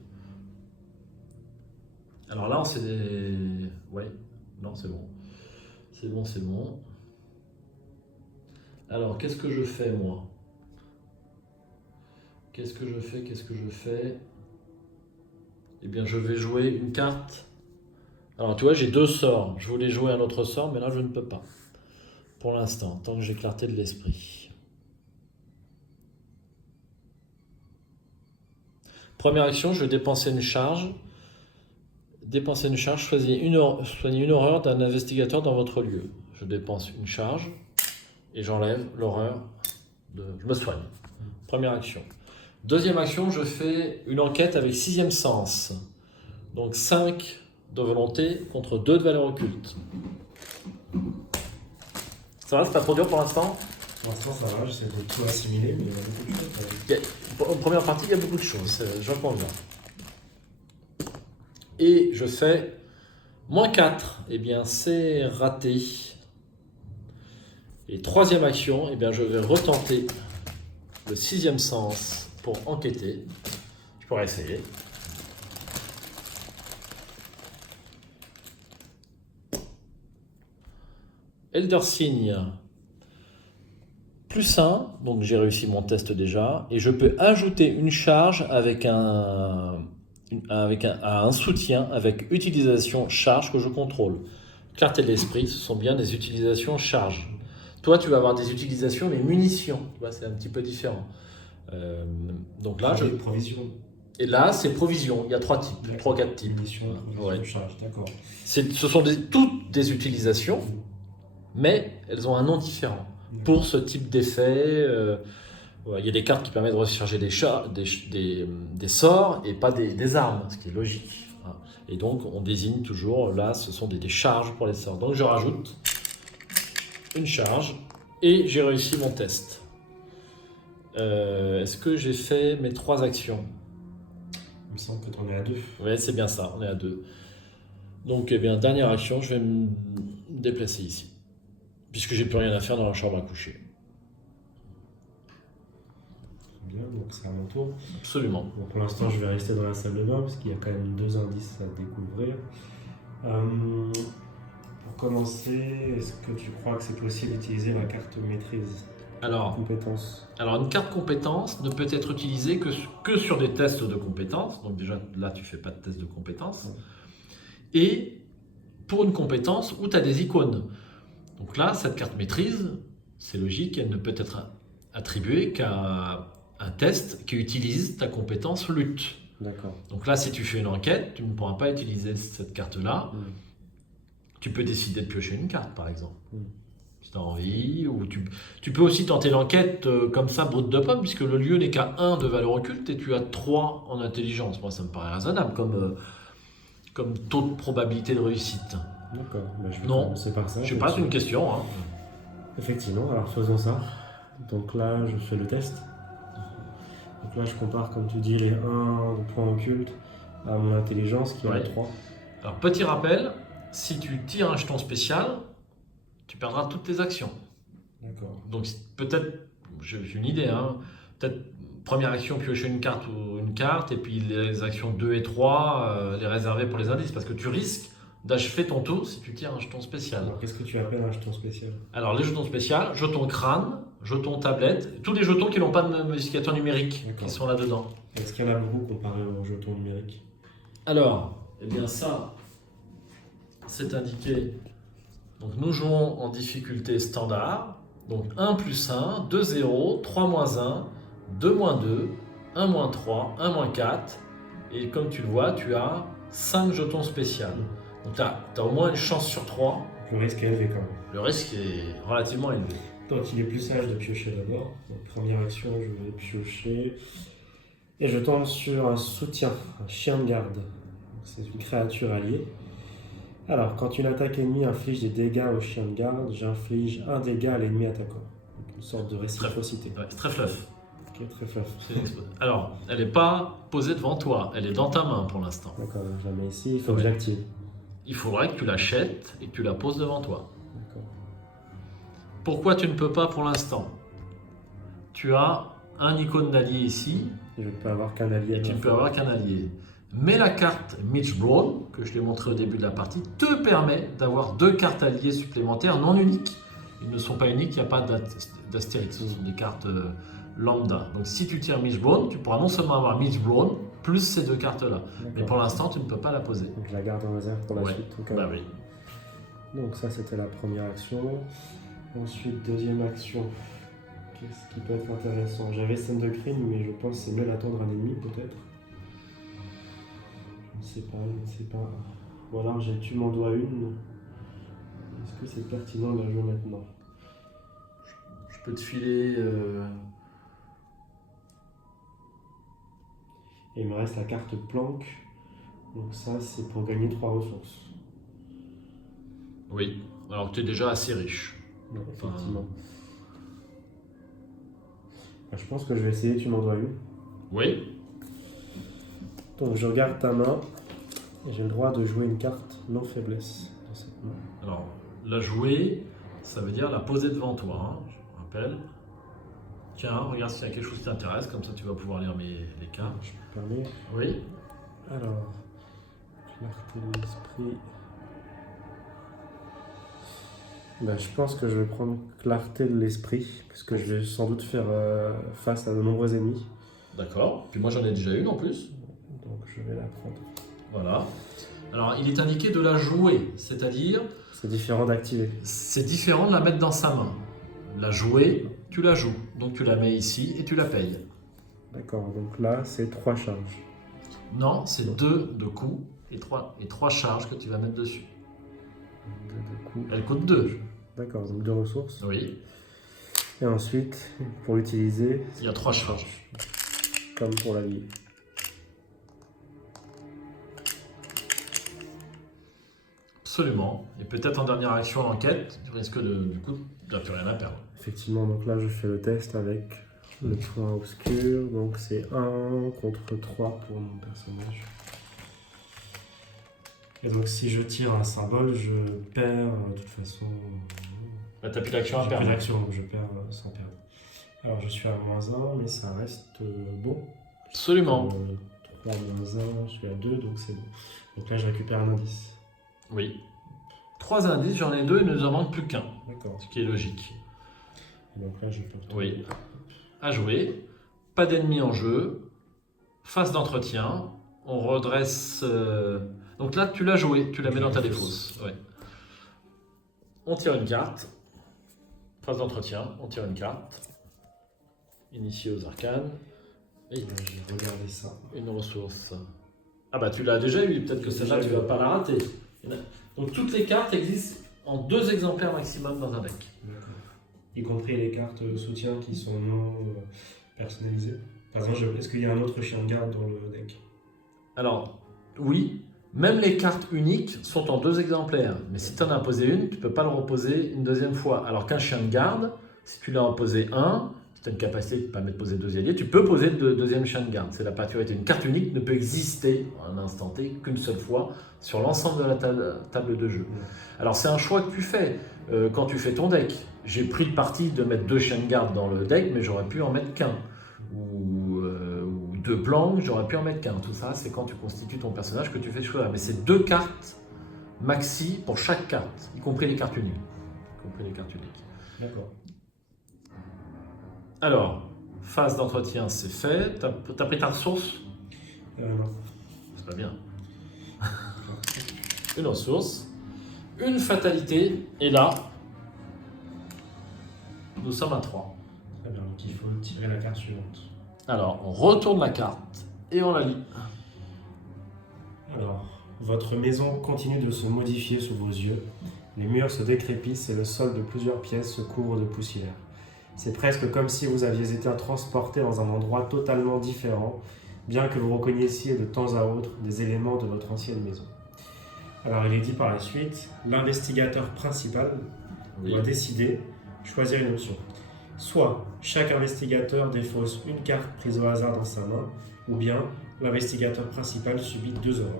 Alors là, c'est des... Ouais, non, c'est bon. C'est bon. Alors, qu'est-ce que je fais, moi? Qu'est-ce que je fais? Eh bien, je vais jouer une carte. Alors, tu vois, j'ai 2 sorts. Je voulais jouer un autre sort, mais là, je ne peux pas. pour l'instant, tant que j'ai clarté de l'esprit. Première action, je vais dépenser une charge. Dépenser une charge, soignez une horreur d'un investigateur dans votre lieu. Je dépense une charge et j'enlève l'horreur. Je me soigne. Première action. Deuxième action, je fais une enquête avec sixième sens. Donc 5 de volonté contre 2 de valeur occulte. Ça va, c'est pas trop dur pour l'instant? Pour l'instant, ça va, j'essaie de tout assimiler, mais il y a beaucoup de choses. En première partie, il y a beaucoup de choses, j'en conviens. Et je fais moins 4, eh bien c'est raté. Et troisième action, eh bien je vais retenter le sixième sens pour enquêter. Je pourrais essayer. Elder Signe, plus 1, donc j'ai réussi mon test déjà, et je peux ajouter une charge avec un soutien avec utilisation charge que je contrôle. Clarté de l'esprit, ce sont bien des utilisations charge. Toi, tu vas avoir des utilisations, mais munitions, tu vois, c'est un petit peu différent. Donc là, Provision. Et là, c'est provision. Il y a 3 types, 3-4 types. Munitions, provision, charge, d'accord. Ce sont toutes des utilisations, mais elles ont un nom différent. Pour ce type d'effet, il y a des cartes qui permettent de recharger des sorts et pas des armes, ce qui est logique. Et donc, on désigne toujours, là, ce sont des charges pour les sorts. Donc, je rajoute une charge et j'ai réussi mon test. Est-ce que j'ai fait mes 3 actions? Il me semble que tu en es à 2. Oui, c'est bien ça, on est à 2. Donc, eh bien, dernière action, je vais me déplacer ici, puisque j'ai plus rien à faire dans la chambre à coucher. Bien, donc c'est à mon tour. Absolument. Bon, pour l'instant, je vais rester dans la salle de bain, parce qu'il y a quand même 2 indices à découvrir. Pour commencer, est-ce que tu crois que c'est possible d'utiliser la carte maîtrise? Compétence. Alors, une carte compétence ne peut être utilisée que sur des tests de compétences. Donc déjà, là, tu ne fais pas de test de compétences. Et pour une compétence où tu as des icônes. Donc là, cette carte maîtrise, c'est logique, elle ne peut être attribuée qu'à un test qui utilise ta compétence lutte. D'accord. Donc là, si tu fais une enquête, tu ne pourras pas utiliser cette carte-là. Tu peux décider de piocher une carte, par exemple. Si tu as envie, ou tu peux aussi tenter l'enquête comme ça, brute de pomme, puisque le lieu n'est qu'à 1 de valeur occulte et tu as 3 en intelligence. Moi, ça me paraît raisonnable comme taux de probabilité de réussite. D'accord, je vais commencer par ça. Je sais pas, c'est une question. Hein. Effectivement, alors faisons ça. Donc là, je fais le test. Donc là, je compare, comme tu dis, les 1 de points occultes à mon intelligence qui est 3. Alors, petit rappel, si tu tires un jeton spécial, tu perdras toutes tes actions. D'accord. Donc peut-être, j'ai une idée, hein, peut-être première action piocher une carte et puis les actions 2 et 3 les réserver pour les indices, parce que tu risques d'achever ton tour si tu tires un jeton spécial. Alors qu'est-ce que tu appelles un jeton spécial? Alors les jetons spéciaux, jeton crâne, jeton tablette, tous les jetons qui n'ont pas de modificateur numérique qui sont là-dedans. Est-ce qu'il y en a beaucoup comparé aux jetons numériques? Alors, eh bien ça, c'est indiqué. Donc nous jouons en difficulté standard. Donc 1 plus 1, 2, 0, 3 moins 1, 2 moins 2, 1 moins 3, 1 moins 4. Et comme tu le vois, tu as 5 jetons spéciaux. Donc tu as au moins une chance sur 3. Le risque est élevé quand même. Le risque est relativement élevé. Donc il est plus sage de piocher d'abord. Donc première action, je vais piocher. Et je tombe sur un soutien, un chien de garde. C'est une créature alliée. Alors, quand une attaque ennemie inflige des dégâts au chien de garde, j'inflige un dégât à l'ennemi attaquant. Donc, une sorte de réciprocité. Ouais, c'est très fluff. Ok, très fluff. Alors, elle n'est pas posée devant toi, elle est dans ta main pour l'instant. D'accord, je la mets ici, il faut que j'active. Il faudrait que tu l'achètes et que tu la poses devant toi. D'accord. Pourquoi tu ne peux pas pour l'instant? Tu as un icône d'allié ici. Et je ne peux avoir qu'un allié. Et tu ne peux avoir qu'un allié. Mais la carte Mitch Brawl, que je t'ai montré au début de la partie, te permet d'avoir 2 cartes alliées supplémentaires non uniques. Ils ne sont pas uniques, il n'y a pas d'astérix, ce sont des cartes lambda. Donc si tu tires Mitch Brawl, tu pourras non seulement avoir Mitch Brawl, plus ces 2 cartes-là. Mais pour l'instant, tu ne peux pas la poser. Donc je la garde en réserve pour la suite. Bah oui. Donc ça, c'était la première action. Ensuite, deuxième action. Qu'est-ce qui peut être intéressant? J'avais scène de crime, mais je pense que c'est mieux d'attendre un ennemi, peut-être. Je ne sais pas, je ne sais pas. Ou alors j'ai tu m'en dois une. Est-ce que c'est pertinent de la jouer maintenant? Je peux te filer... Et il me reste la carte planque. Donc ça, c'est pour gagner 3 ressources. Oui, alors que tu es déjà assez riche. Non, effectivement. Je pense que je vais essayer tu m'en dois une. Oui, Donc je regarde ta main. Et j'ai le droit de jouer une carte non faiblesse dans cette main. alors la jouer, ça veut dire la poser devant toi, hein, je rappelle. Tiens, regarde s'il y a quelque chose qui t'intéresse, comme ça tu vas pouvoir lire les cartes. Je me permets. Oui, Alors, clarté de l'esprit. Je pense que je vais prendre clarté de l'esprit, parce que je vais sans doute faire face à de nombreux ennemis. d'accord. Puis moi j'en ai déjà une en plus. Donc je vais la prendre. Voilà. Alors il est indiqué de la jouer, c'est-à-dire C'est différent d'activer. c'est différent de la mettre dans sa main. La jouer, tu la joues. Donc tu la mets ici et tu la payes. D'accord, donc là c'est 3 charges. Non, c'est 2 de coups et 3 charges que tu vas mettre dessus. De coups. Elle coûte 2. D'accord, donc 2 ressources. Oui, Et ensuite, pour l'utiliser, il y a 3 charges. comme pour la vie. Absolument. Et peut-être en dernière action l'enquête, tu risques du coup de plus rien à perdre. Effectivement, donc là je fais le test avec le point obscur. Donc c'est 1 contre 3 pour mon personnage. Et donc si je tire un symbole, je perds de toute façon. Là, t'as plus d'action à J'ai perdre. plus d'action, donc je perds sans perdre. Alors je suis à -1, mais ça reste bon. Absolument. 3 -1, je suis à 2, donc c'est bon. Donc là je récupère un indice. Oui. 3 indices, j'en ai 2, il ne nous en manque plus qu'un. D'accord. Ce qui est logique. Et donc là je peux retourner. Oui. À jouer. Pas d'ennemis en jeu. Phase d'entretien. On redresse. Donc là, tu l'as joué, tu la mets dans ta défausse. Ouais. On tire une carte. Phase d'entretien, on tire une carte. Initié aux arcanes. Et J'ai regardé ça. une ressource. Ah bah tu l'as déjà eu, peut-être que celle-là tu vas pas la rater. Donc toutes les cartes existent en 2 exemplaires maximum dans un deck. Y compris les cartes soutien qui sont non personnalisées. Par exemple, est-ce qu'il y a un autre chien de garde dans le deck? Alors, oui, même les cartes uniques sont en 2 exemplaires. Mais si tu en as posé une, tu ne peux pas le reposer une deuxième fois. Alors qu'un chien de garde, si tu l'as en posé un, si tu as une capacité qui te permet de poser 2 alliés, tu peux poser le deuxième chien de garde. C'est la particularité. Une carte unique ne peut exister à un instant T qu'une seule fois sur l'ensemble de la table de jeu. Alors c'est un choix que tu fais quand tu fais ton deck. J'ai pris le parti de mettre 2 chiens de garde dans le deck, mais j'aurais pu en mettre qu'un. Ou 2 planques, j'aurais pu en mettre qu'un. Tout ça, c'est quand tu constitues ton personnage que tu fais ce choix-là. Mais c'est 2 cartes maxi pour chaque carte, y compris les cartes uniques. D'accord. Alors, phase d'entretien, c'est fait. T'as pris ta ressource? Non. C'est pas bien. Une ressource, une fatalité, et là, nous sommes à 3. Très bien, donc il faut tirer la carte suivante. Alors, on retourne la carte et on la lit. Alors, votre maison continue de se modifier sous vos yeux. Les murs se décrépissent et le sol de plusieurs pièces se couvre de poussière. C'est presque comme si vous aviez été transporté dans un endroit totalement différent, bien que vous reconnaissiez de temps à autre des éléments de votre ancienne maison. Alors, il est dit par la suite, l'investigateur principal doit décider, choisir une option. Soit chaque investigateur défausse une carte prise au hasard dans sa main, ou bien l'investigateur principal subit 2 horreurs.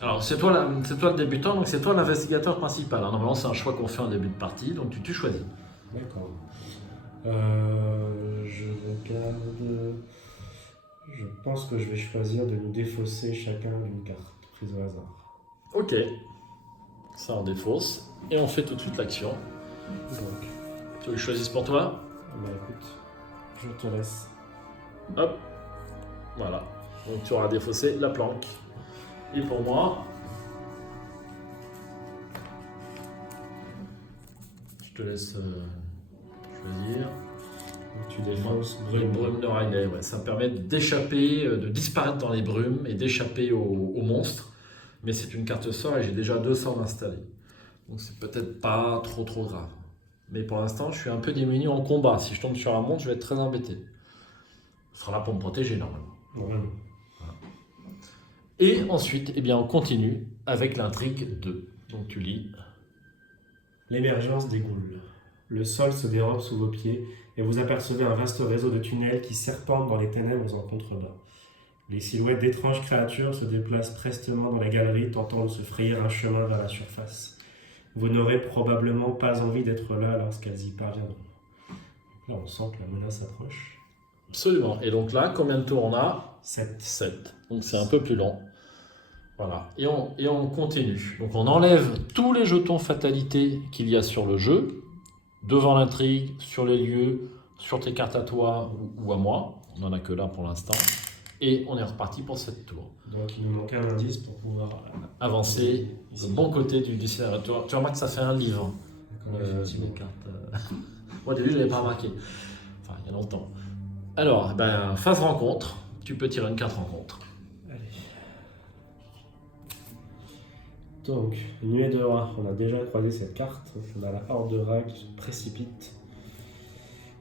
Alors, c'est toi le débutant, donc c'est toi l'investigateur principal. Alors, normalement, c'est un choix qu'on fait en début de partie, donc tu choisis. D'accord. Je regarde. Je pense que je vais choisir de nous défausser chacun d'une carte prise au hasard. Ok. Ça, on défausse. Et on fait tout de suite l'action. Donc, Tu veux que je choisisse pour toi? écoute, je te laisse. Hop. Voilà. Donc, tu auras défaussé la planque. Et pour moi, Je te laisse choisir. Donc, tu défonces Les brume. brumes de Riley, ouais. Ça permet d'échapper, de disparaître dans les brumes et d'échapper aux monstres. Mais c'est une carte sort et j'ai déjà 2 sorts installés. Donc c'est peut-être pas trop grave. Mais pour l'instant, je suis un peu diminué en combat. Si je tombe sur un monstre, je vais être très embêté. Ce sera là pour me protéger normalement. Normalement. Et ensuite, eh bien, on continue avec l'intrigue 2. Donc tu lis. L'émergence des ghouls. Le sol se dérobe sous vos pieds et vous apercevez un vaste réseau de tunnels qui serpentent dans les ténèbres en contrebas. Les silhouettes d'étranges créatures se déplacent prestement dans la galerie, tentant de se frayer un chemin vers la surface. Vous n'aurez probablement pas envie d'être là lorsqu'elles y parviendront. Là, on sent que la menace approche. Absolument. Et donc là, combien de tours on a? 7. 7. Donc c'est un peu plus long. Voilà. Et on continue. Donc on enlève tous les jetons fatalité qu'il y a sur le jeu, devant l'intrigue, sur les lieux, sur tes cartes à toi ou à moi. On n'en a que là pour l'instant. Et on est reparti pour 7 tours. Donc il nous manque un indice pour pouvoir Avancer ici. du bon côté du scénario. Tu remarques que ça fait un livre. D'accord, effectivement. Les cartes. Moi au début je ne l'avais pas remarqué. Enfin il y a longtemps. Alors, phase rencontre. Tu peux tirer une carte rencontre. Allez. Donc, nuée de rat, on a déjà croisé cette carte. Donc, on a la horde de rats qui se précipite.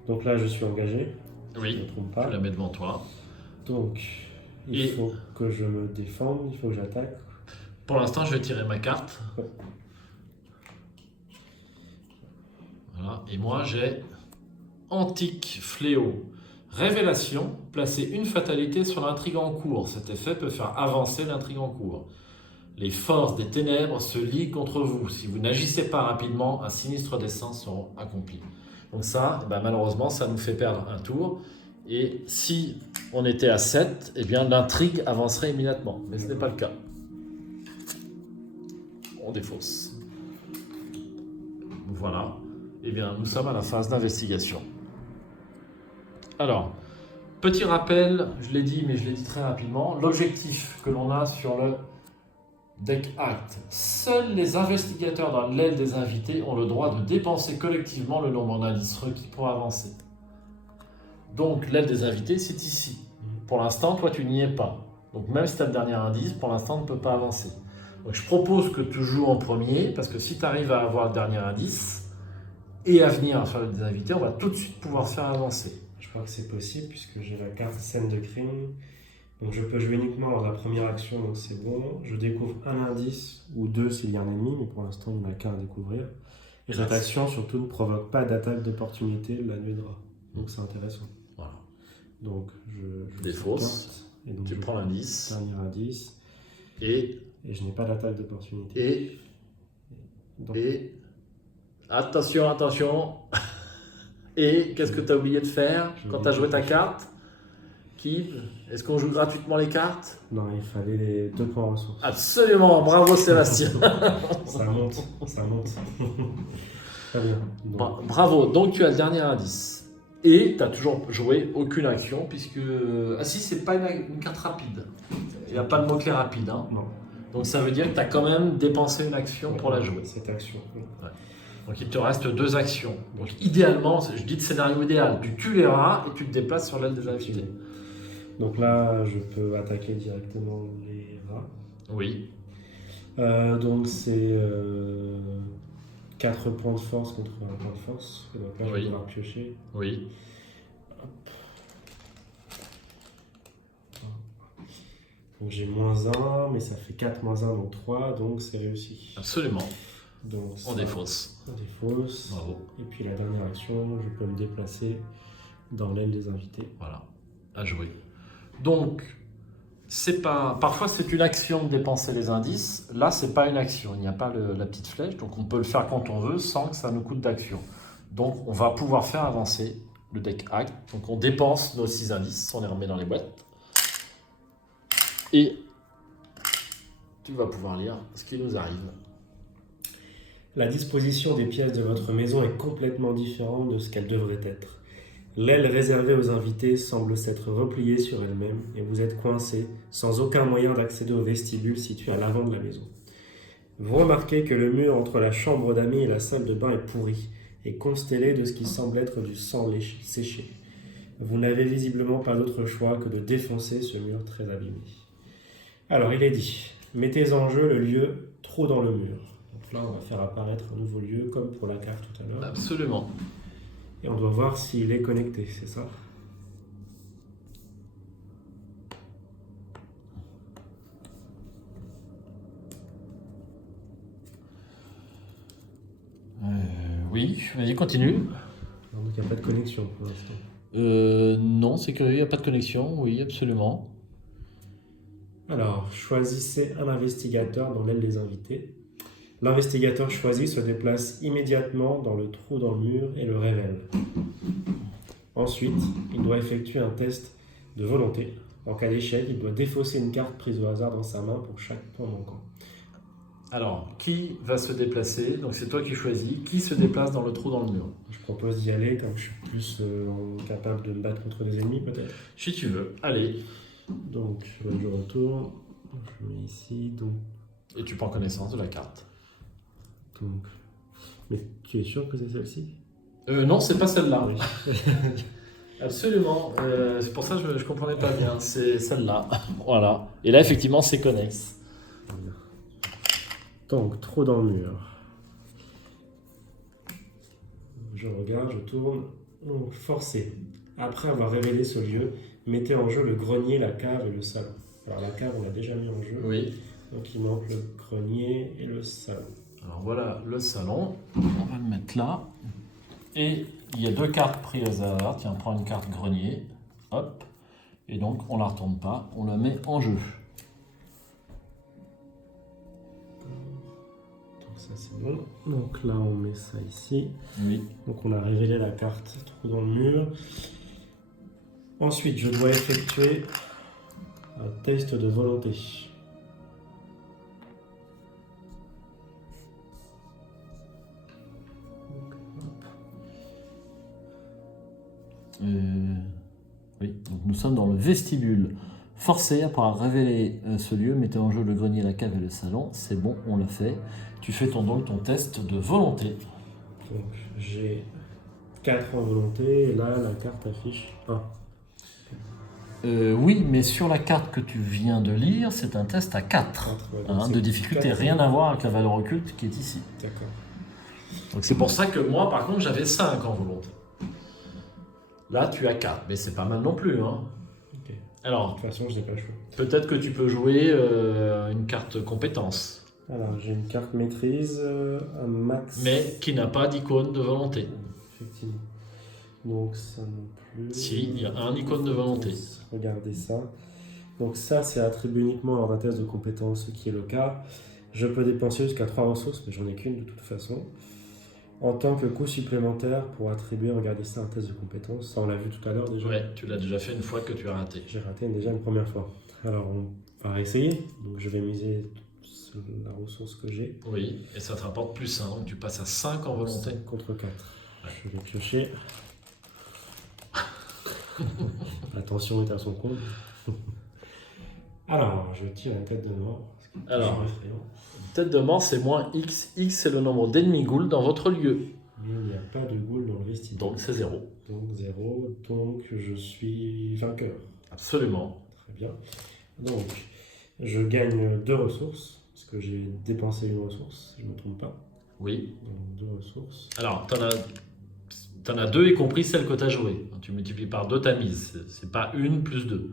Donc là, je suis engagé. Je ne Oui, me trompe tu pas. la mets devant toi. Donc, il Et- faut que je me défende, il faut que j'attaque. Pour l'instant, je vais tirer ma carte. Ouais. Voilà. Et moi, j'ai Antique Fléau. Révélation, placez une fatalité sur l'intrigue en cours. Cet effet peut faire avancer l'intrigue en cours. Les forces des ténèbres se lient contre vous. Si vous n'agissez pas rapidement, un sinistre dessein sera accompli. Donc ça, malheureusement, ça nous fait perdre un tour. Et si on était à 7, eh bien l'intrigue avancerait immédiatement. Mais ce n'est pas le cas. On défausse. Voilà. Eh bien, nous sommes à la phase d'investigation. Alors, petit rappel, je l'ai dit, mais je l'ai dit très rapidement, l'objectif que l'on a sur le Deck Act. Seuls les investigateurs dans l'aile des invités ont le droit de dépenser collectivement le nombre d'indices requis pour avancer. Donc, l'aile des invités, c'est ici. Pour l'instant, toi, tu n'y es pas. Donc, même si tu as le dernier indice, pour l'instant, on ne peut pas avancer. Donc, je propose que tu joues en premier, parce que si tu arrives à avoir le dernier indice et à venir sur l'aile des invités, on va tout de suite pouvoir faire avancer. Je crois que c'est possible puisque j'ai la carte scène de crime. Donc je peux jouer uniquement dans la première action, donc c'est bon. Je découvre un indice ou 2 s'il y a un ennemi, mais pour l'instant il n'y en a qu'un à découvrir. Et cette action surtout ne provoque pas d'attaque d'opportunité de la nuée de rat. Donc c'est intéressant. Voilà. Donc je Défausse. carte, et donc Tu je prends l'indice dernier indice et et je n'ai pas d'attaque d'opportunité. Donc, attention, attention. Et qu'est-ce que tu as oublié de faire quand tu as joué ta carte? Keep. Est-ce qu'on joue gratuitement les cartes? non, il fallait les 2 points ressources. Absolument, bravo Sébastien. Ça monte, ça monte. Très bien. Donc, Bravo, donc tu as le dernier indice. Et tu n'as toujours joué aucune action, puisque... Ah si, c'est pas une carte rapide. Il n'y a pas de mot-clé rapide. Hein. non. Donc ça veut dire que tu as quand même dépensé une action pour la jouer. Cette action. Oui. Donc il te reste 2 actions. Donc idéalement, je dis le scénario idéal, tu tues les rats et tu te déplaces sur l'aile des invités. Donc là, je peux attaquer directement les rats. Oui, Donc c'est 4 points de force contre un point de force. Et donc là, je vais Oui. devoir piocher. oui. Donc j'ai -1, mais ça fait 4 -1, donc 3, donc c'est réussi. Absolument. Donc On ça, défausse. on défausse. Bravo. Et puis la dernière action, je peux me déplacer dans l'aile des invités. Voilà. À jouer. Donc, c'est pas. Parfois, c'est une action de dépenser les indices. Là, c'est pas une action. Il n'y a pas la petite flèche. Donc, on peut le faire quand on veut sans que ça nous coûte d'action. Donc, on va pouvoir faire avancer le deck act. Donc, on dépense nos 6 indices. On les remet dans les boîtes. Et tu vas pouvoir lire ce qui nous arrive. La disposition des pièces de votre maison est complètement différente de ce qu'elle devrait être. L'aile réservée aux invités semble s'être repliée sur elle-même et vous êtes coincé, sans aucun moyen d'accéder au vestibule situé à l'avant de la maison. Vous remarquez que le mur entre la chambre d'amis et la salle de bain est pourri et constellé de ce qui semble être du sang séché. Vous n'avez visiblement pas d'autre choix que de défoncer ce mur très abîmé. Alors, il est dit, mettez en jeu le lieu trou dans le mur. Donc là, on va faire apparaître un nouveau lieu, comme pour la carte tout à l'heure. Absolument. Et on doit voir s'il est connecté, c'est ça? Oui, vas-y, continue. Donc il n'y a pas de connexion pour l'instant. Non, c'est curieux, il n'y a pas de connexion. Oui, absolument. Alors, choisissez un investigateur dans l'aile des invités. L'investigateur choisi se déplace immédiatement dans le trou dans le mur et le révèle. Ensuite, il doit effectuer un test de volonté. En cas d'échec, il doit défausser une carte prise au hasard dans sa main pour chaque point manquant. Alors, qui va se déplacer? Donc c'est toi qui choisis. Qui se déplace dans le trou dans le mur? Je propose d'y aller, comme je suis plus capable de me battre contre des ennemis peut-être. Si tu veux. Allez. Donc, je retourne. Je mets ici, donc. Et tu prends connaissance de la carte. Donc. Mais tu es sûr que c'est celle-ci? Non, c'est pas celle-là. Oui. Absolument. C'est pour ça que je comprenais pas bien. C'est celle-là. Voilà. Et là, effectivement, c'est connexe. Donc, trou dans le mur. Je regarde, je tourne. Donc, forcé. Après avoir révélé ce lieu, mettez en jeu le grenier, la cave et le salon. Alors, la cave, on l'a déjà mis en jeu. Oui. Donc, il manque le grenier et le salon. Alors voilà le salon. On va le mettre là. Et il y a deux cartes prises au hasard. Tiens, on prend une carte grenier. Hop. Et donc, on la retourne pas. On la met en jeu. Ça c'est bon. Donc là on met ça ici. Oui. Donc on a révélé la carte trou dans le mur. Ensuite je dois effectuer un test de volonté. Oui. Donc nous sommes dans le vestibule. Forcé, après avoir révélé ce lieu, mettez en jeu le grenier, la cave et le salon. C'est bon, on l'a fait. Tu fais donc ton test de volonté. Donc j'ai 4 en volonté et là la carte affiche 1. Oui, mais sur la carte que tu viens de lire, c'est un test à 4. Ouais, De difficulté, 4, rien à voir avec la valeur occulte qui est ici. D'accord. Donc c'est pour ça que moi, par contre, j'avais 5 en volonté. Là, tu as 4, mais c'est pas mal non plus. Hein. Okay. Alors, de toute façon, je n'ai pas le choix. Peut-être que tu peux jouer une carte compétence. Alors, j'ai une carte maîtrise, un max. Mais qui n'a pas d'icône de volonté. Effectivement. Donc, ça non plus. Si, il y a un icône de volonté. Regardez ça. Donc, ça, c'est attribué uniquement lors d'un test de compétence, ce qui est le cas. Je peux dépenser jusqu'à 3 ressources, mais j'en ai qu'une de toute façon. En tant que coût supplémentaire pour attribuer, regardez ça, un test de compétence. Ça, on l'a vu tout à l'heure déjà. Ouais, tu l'as déjà fait une fois que tu as raté. J'ai raté déjà une première fois. Alors, on va réessayer. Donc, je vais miser sur la ressource que j'ai. Oui, et ça te rapporte plus 1. Donc tu passes à 5 en volonté. 5 contre 4. Ouais. Je vais piocher. Attention est à son compte. Alors, je tire une tête de mort. Alors, tête de mort, c'est moins X. X, c'est le nombre d'ennemis ghouls dans votre lieu. Mais il n'y a pas de ghoul dans le vestibule. Donc c'est 0. Donc 0. Donc je suis vainqueur. Absolument. Très bien. Donc, je gagne 2 ressources. Parce que j'ai dépensé une ressource, si je ne me trompe pas. Oui. Donc 2 ressources. Alors, t'en as 2, y compris celle que tu as jouée. Tu multiplies par 2 ta mise. C'est pas 1 plus 2.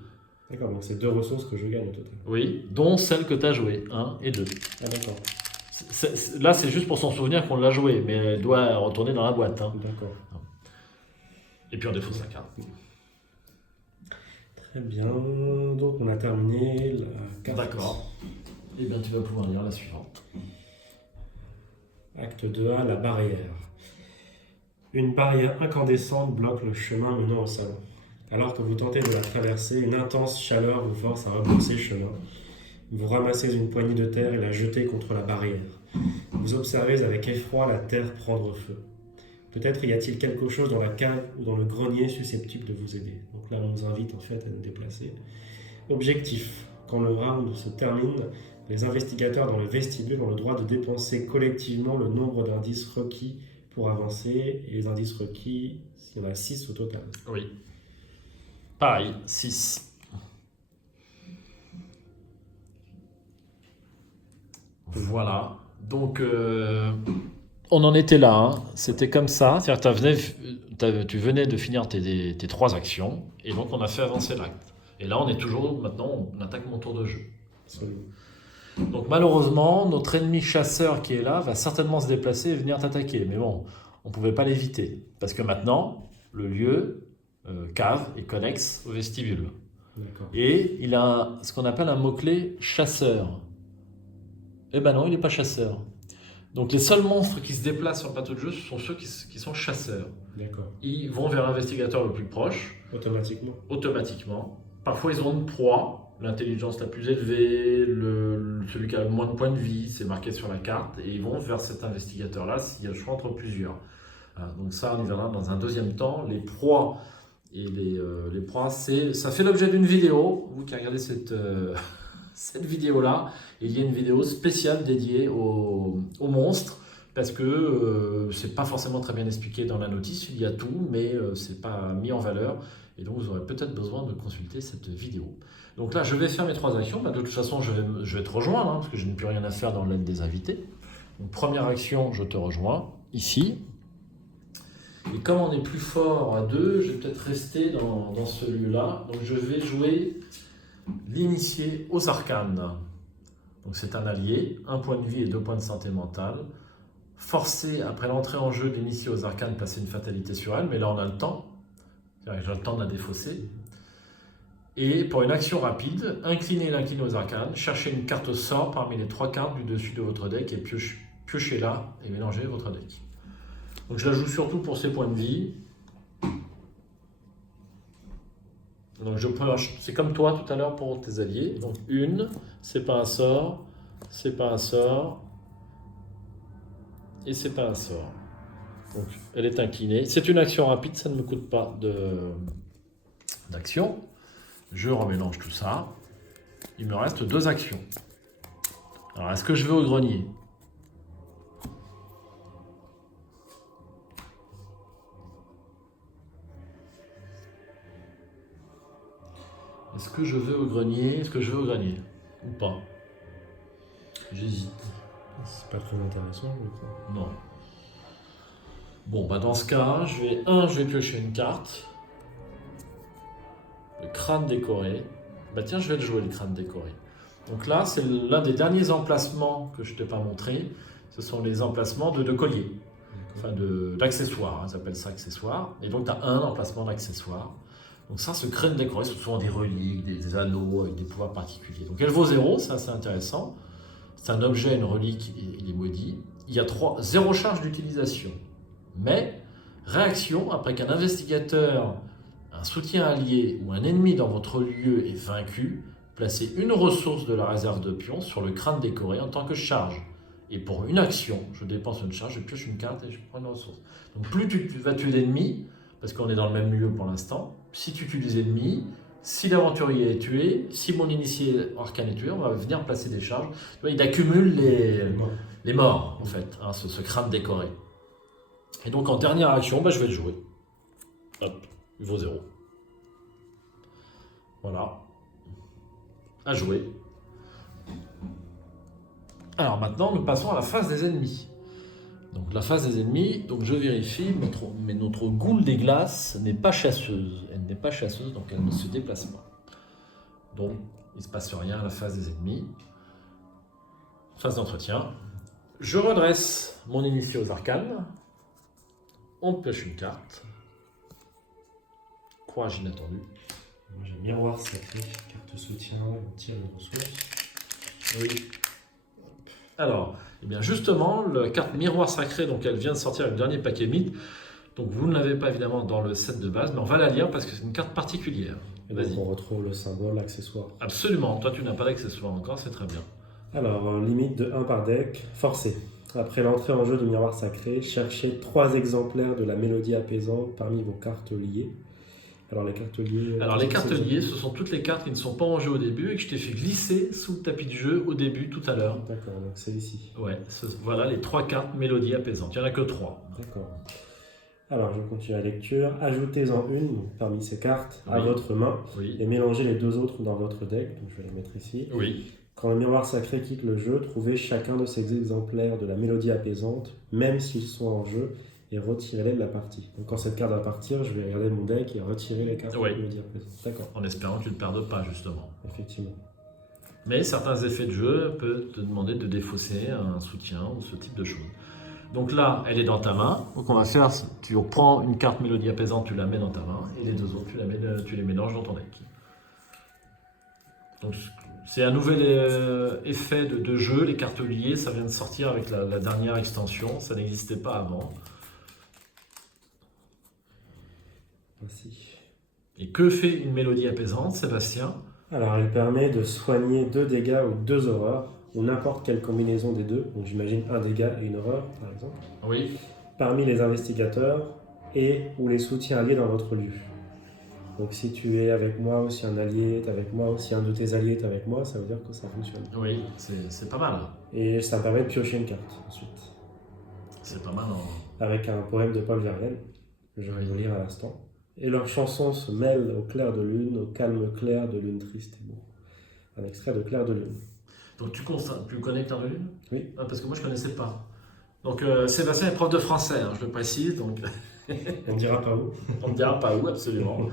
D'accord, donc c'est 2 ressources que je gagne au total. Oui, dont celle que tu as jouée, 1 et 2. Ah d'accord. Là, c'est juste pour s'en souvenir qu'on l'a jouée, mais elle doit retourner dans la boîte. Hein. D'accord. Et puis on défausse la carte. Très bien, donc on a terminé la carte. D'accord. Eh bien, tu vas pouvoir lire la suivante. Acte 2A, la barrière. Une barrière incandescente bloque le chemin menant au salon. Alors que vous tentez de la traverser, une intense chaleur vous force à rebrousser chemin. Vous ramassez une poignée de terre et la jetez contre la barrière. Vous observez avec effroi la terre prendre feu. Peut-être y a-t-il quelque chose dans la cave ou dans le grenier susceptible de vous aider. Donc là, on nous invite en fait à nous déplacer. Objectif. Quand le round se termine, les investigateurs dans le vestibule ont le droit de dépenser collectivement le nombre d'indices requis pour avancer et les indices requis, il y en a 6 au total. Oui. Pareil, 6. Voilà. Donc, on en était là. Hein. C'était comme ça. C'est-à-dire que tu venais de finir tes 3 actions. Et donc, on a fait avancer l'acte. Et là, on est toujours, maintenant, on attaque mon tour de jeu. Absolument. Donc, malheureusement, notre ennemi chasseur qui est là va certainement se déplacer et venir t'attaquer. Mais bon, on ne pouvait pas l'éviter. Parce que maintenant, le lieu, cave, est connexe au vestibule. D'accord. Et il a ce qu'on appelle un mot-clé chasseur. Eh ben non, il n'est pas chasseur. Donc les seuls monstres qui se déplacent sur le plateau de jeu, ce sont ceux qui sont chasseurs. D'accord. Ils vont vers l'investigateur le plus proche, Automatiquement. Parfois ils ont une proie, l'intelligence la plus élevée, celui qui a le moins de points de vie, c'est marqué sur la carte, et ils vont vers cet investigateur-là s'il y a le choix entre plusieurs. Donc ça, on y verra dans un deuxième temps. Les proies et les proies, ça fait l'objet d'une vidéo. Vous qui regardez cette vidéo-là, il y a une vidéo spéciale dédiée aux monstres, parce que c'est pas forcément très bien expliqué dans la notice, il y a tout, mais c'est pas mis en valeur, et donc vous aurez peut-être besoin de consulter cette vidéo. Donc là, je vais faire mes 3 actions. De toute façon, je vais te rejoindre, hein, parce que je n'ai plus rien à faire dans l'aide des invités. Donc première action, je te rejoins, ici. Et comme on est plus fort à 2, je vais peut-être rester dans ce lieu-là. Donc je vais jouer l'initié aux arcanes. Donc c'est un allié, 1 point de vie et 2 points de santé mentale. Forcé, après l'entrée en jeu de l'initié aux arcanes, passer une fatalité sur elle, mais là on a le temps. J'ai le temps de la défausser. Et pour une action rapide, inclinez l'incliné aux arcanes, cherchez une carte sort parmi les 3 cartes du dessus de votre deck et piochez-la et mélangez votre deck. Donc je la joue surtout pour ses points de vie. Donc c'est comme toi tout à l'heure pour tes alliés. Donc 1, c'est pas un sort, c'est pas un sort, et c'est pas un sort. Donc elle est inclinée. C'est une action rapide, ça ne me coûte pas d'action. Je remélange tout ça. Il me reste 2 actions. Alors est-ce que je vais au grenier ? Est-ce que je vais au grenier ? Ou pas ? J'hésite. C'est pas très intéressant, je crois. Non. Bon, bah dans ce cas, je vais piocher une carte. Le crâne décoré. Bah tiens, je vais le jouer, le crâne décoré. Donc là, c'est l'un des derniers emplacements que je ne t'ai pas montré. Ce sont les emplacements de collier. Enfin, d'accessoires. Hein, ils appellent ça accessoires. Et donc, tu as un emplacement d'accessoires. Donc ça, ce crâne décoré, ce sont des reliques, des anneaux avec des pouvoirs particuliers. Donc elle vaut 0, c'est assez intéressant. C'est un objet, une relique, il est maudit. Il y a 0 charge d'utilisation. Mais, réaction, après qu'un investigateur, un soutien allié ou un ennemi dans votre lieu est vaincu, placez une ressource de la réserve de pions sur le crâne décoré en tant que charge. Et pour une action, je dépense une charge, je pioche une carte et je prends une ressource. Donc plus tu vas tuer d'ennemis, parce qu'on est dans le même lieu pour l'instant, si tu tues des ennemis, si l'aventurier est tué, si mon initié arcane est tué, on va venir placer des charges. Tu vois, il accumule les morts, en fait, hein, ce crâne décoré. Et donc en dernière action, bah, je vais le jouer. Hop, il vaut 0. Voilà. À jouer. Alors maintenant, nous passons à la phase des ennemis. Donc la phase des ennemis, donc je vérifie, mais notre goule des glaces n'est pas chasseuse. Elle n'est pas chasseuse, donc elle ne se déplace pas. Donc il ne se passe rien à la phase des ennemis. Phase d'entretien. Je redresse mon initié aux arcanes. On pioche une carte. Courage inattendu. Moi j'ai miroir sacré, carte soutien, on tire une ressource. Oui. Alors, eh bien justement, la carte miroir sacré, donc elle vient de sortir avec le dernier paquet mythe. Donc vous ne l'avez pas évidemment dans le set de base, mais on va la lire parce que c'est une carte particulière. Et donc on retrouve le symbole, l'accessoire. Absolument, toi tu n'as pas d'accessoire encore, c'est très bien. Alors, limite de 1 par deck, forcé. Après l'entrée en jeu du miroir sacré, cherchez 3 exemplaires de la mélodie apaisante parmi vos cartes liées. Alors les cartes liées. Alors les cartes liées, ce sont toutes les cartes qui ne sont pas en jeu au début et que je t'ai fait glisser sous le tapis de jeu au début tout à l'heure. D'accord, donc c'est ici. Ouais, voilà les 3 cartes mélodie apaisante. Il n'y en a que 3. D'accord. Alors je continue la lecture. Ajoutez-en une parmi ces cartes à Oui. votre main Oui. et mélangez les 2 autres dans votre deck. Donc je vais les mettre ici. Oui. Quand le miroir sacré quitte le jeu, trouvez chacun de ces exemplaires de la mélodie apaisante, même s'ils sont en jeu, et retirez-les de la partie. Donc quand cette carte va partir, je vais regarder mon deck et retirer les cartes de la mélodie apaisante. D'accord. En espérant que tu ne perdes pas justement. Effectivement. Mais certains effets de jeu peuvent te demander de défausser un soutien ou ce type de choses. Donc là, elle est dans ta main. Donc on va faire, tu prends une carte mélodie apaisante, tu la mets dans ta main, et les 2 autres, tu les mélanges dans ton deck. Donc c'est un nouvel effet de jeu, les cartes liées, ça vient de sortir avec la dernière extension, ça n'existait pas avant. Ainsi. Et que fait une mélodie apaisante, Sébastien? Alors elle permet de soigner 2 dégâts ou 2 horreurs, ou n'importe quelle combinaison des deux, donc j'imagine un dégât et une horreur par exemple, Oui. parmi les investigateurs et ou les soutiens alliés dans votre lieu. Donc si tu es avec moi ou si un allié est avec moi ou si un de tes alliés est avec moi, ça veut dire que ça fonctionne. Oui, c'est pas mal. Et ça me permet de piocher une carte ensuite. C'est pas mal. Avec un poème de Paul Verlaine, que je vais vous lire à l'instant. Et leurs chansons se mêlent au clair de lune, au calme clair de lune triste et beau. Un extrait de Clair de lune. Donc tu connais Clair de lune? Oui. Ah, parce que moi je connaissais pas. Donc Sébastien est prof de français, hein, je le précise. Donc On ne dira pas où. on ne dira pas où absolument.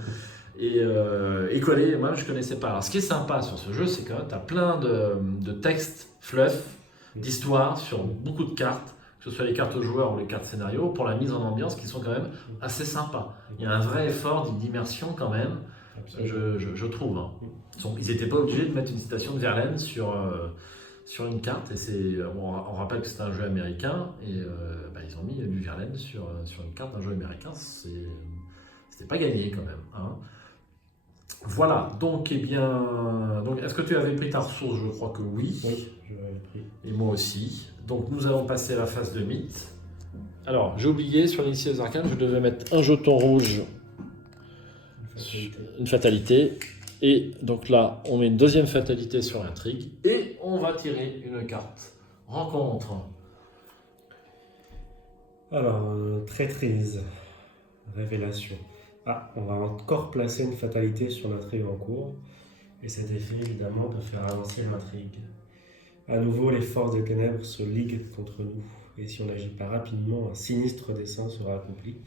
Et collé, moi je connaissais pas. Alors ce qui est sympa sur ce jeu, c'est que tu as plein de textes, fluff, d'histoires sur beaucoup de cartes, que ce soit les cartes joueurs ou les cartes scénario, pour la mise en ambiance qui sont quand même assez sympas. Il y a un vrai effort d'immersion quand même, je trouve. Hein. Ils n'étaient pas obligés de mettre une citation de Verlaine sur une carte, et on rappelle que c'est un jeu américain, et ils ont mis du Verlaine sur une carte d'un jeu américain, c'était pas gagné quand même. Hein. Voilà, donc est-ce que tu avais pris ta ressource? Je crois que oui. Oui, je l'avais pris. Et moi aussi. Donc nous allons passer à la phase de mythe. Alors, j'ai oublié, sur l'initié des arcanes, je devais mettre un jeton rouge, une fatalité. Et donc là, on met une deuxième fatalité sur l'intrigue. Et on va tirer une carte. Rencontre. Alors, traîtrise, révélation. Ah, on va encore placer une fatalité sur l'intrigue en cours. Et cet effet, évidemment, peut faire avancer l'intrigue. À nouveau, les forces des ténèbres se liguent contre nous. Et si on n'agit pas rapidement, un sinistre dessein sera accompli.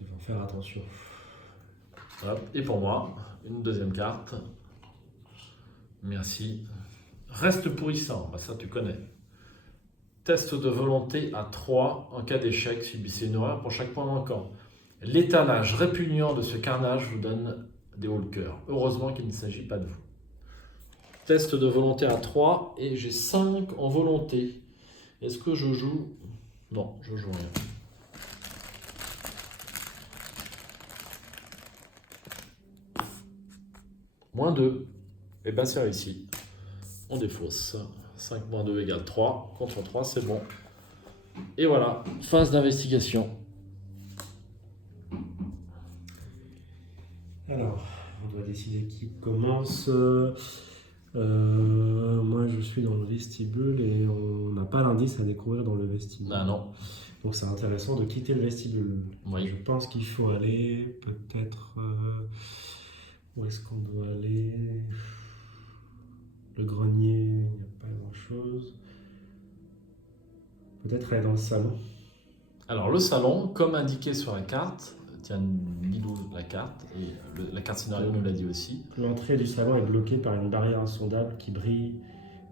Nous devons faire attention. Hop. Et pour moi, une deuxième carte. Merci. Reste pourrissant, ça tu connais. Test de volonté à 3. En cas d'échec, subissez une horreur pour chaque point manquant. L'étalage répugnant de ce carnage vous donne des hauts le cœur. Heureusement qu'il ne s'agit pas de vous. Test de volonté à 3 et j'ai 5 en volonté. Est-ce que je joue? Non, je joue rien. Moins 2. Et bien c'est réussi. On défausse. 5 moins 2 égale 3. Contre 3, c'est bon. Et voilà, phase d'investigation. Alors, on doit décider qui commence. Moi, je suis dans le vestibule et on n'a pas l'indice à découvrir dans le vestibule. Ah non. Donc, c'est intéressant de quitter le vestibule. Oui. Je pense qu'il faut aller peut-être... où est-ce qu'on doit aller? Le grenier, il n'y a pas grand-chose. Peut-être aller dans le salon. Alors, le salon, comme indiqué sur la carte, tiens, lis-nous la carte, et la carte scénario nous l'a dit aussi. L'entrée du salon est bloquée par une barrière insondable qui brille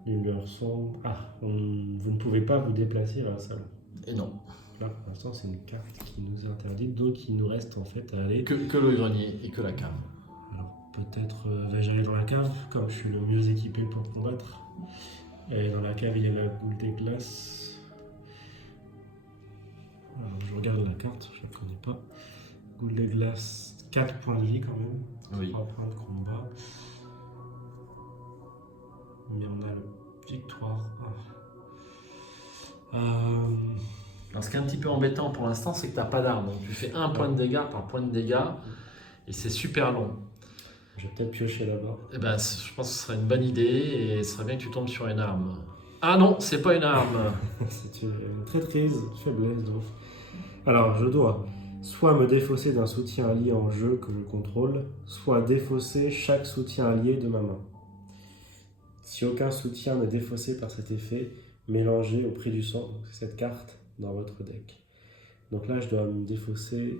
d'une lueur sombre. Ah, vous ne pouvez pas vous déplacer vers le salon. Et non. Là, pour l'instant, c'est une carte qui nous est interdite, donc il nous reste en fait à aller... Que le grenier et que la cave. Alors, peut-être vais-je aller dans la cave, comme je suis le mieux équipé pour combattre. Et dans la cave, il y a la boule des glaces. Alors, je regarde la carte, je ne la connais pas. Boule des glaces, 4 points de vie quand même. Oui. 3 points de combat. Mais on a le victoire. Alors, ce qui est un petit peu embêtant pour l'instant, c'est que tu n'as pas d'arme. Donc, tu fais un point de dégâts par point de dégâts. et c'est super long. Je vais peut-être piocher là-bas. Eh ben, je pense que ce serait une bonne idée et ce serait bien que tu tombes sur une arme. Ah non, c'est pas une arme. C'est une traîtrise, une faiblesse donc. Alors, je dois soit me défausser d'un soutien allié en jeu que je contrôle, soit défausser chaque soutien allié de ma main. Si aucun soutien n'est défaussé par cet effet, mélangez au prix du sang, donc c'est cette carte, dans votre deck. Donc là, je dois me défausser.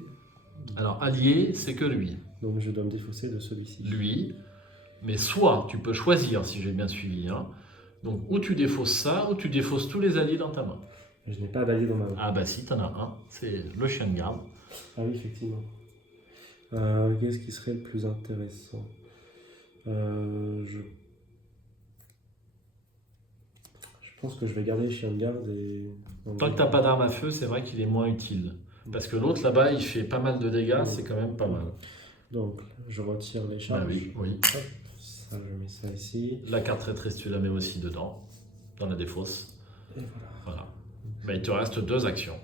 Alors, allié, c'est que lui. Donc je dois me défausser de celui-ci. Lui, mais soit tu peux choisir, si j'ai bien suivi, hein. Donc ou tu défausses ça, ou tu défausses tous les alliés dans ta main. Je n'ai pas d'allié dans ma main. Ah bah si, t'en as un, c'est le chien de garde. Ah oui, effectivement. Qu'est-ce qui serait le plus intéressant? Je pense que je vais garder chien de garde et... Tant que t'as pas d'arme à feu, c'est vrai qu'il est moins utile. Parce que l'autre là-bas, il fait pas mal de dégâts, c'est quand même pas mal. Donc, je retire les charges. Ah oui, oui. Hop, ça, je mets ça ici. La carte traîtrise, tu la mets aussi dedans, dans la défausse. Et voilà. Voilà. Bah, il te reste 2 actions.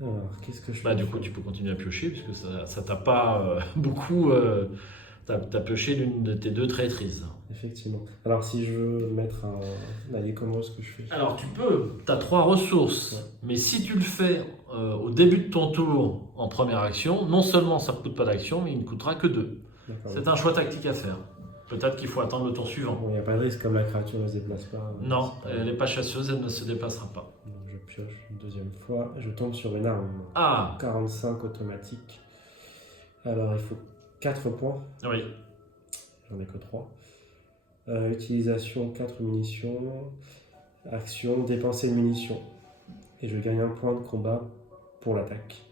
Alors, qu'est-ce que je Bah, peux du coup, faire? tu peux continuer à piocher, puisque ça t'a pas beaucoup... t'as pioché l'une de tes 2 traîtrises. Effectivement. Alors, si je veux mettre un allié, comment est-ce que je fais? Alors tu peux, tu as 3 ressources, Ouais. mais si tu le fais au début de ton tour en première action, non seulement ça ne coûte pas d'action, mais il ne coûtera que 2. D'accord. C'est un choix tactique à faire. Peut-être qu'il faut attendre le tour suivant. Bon, il n'y a pas de risque comme la créature ne se déplace pas. Non, c'est pas- elle n'est pas chasseuse, elle ne se déplacera pas. Donc, je pioche une deuxième fois. Je tombe sur une arme. Ah, 45 automatique. Alors, il faut 4 points. oui. J'en ai que 3. Utilisation 4 munitions. Action, dépenser une munition. Et je gagne un point de combat pour l'attaque.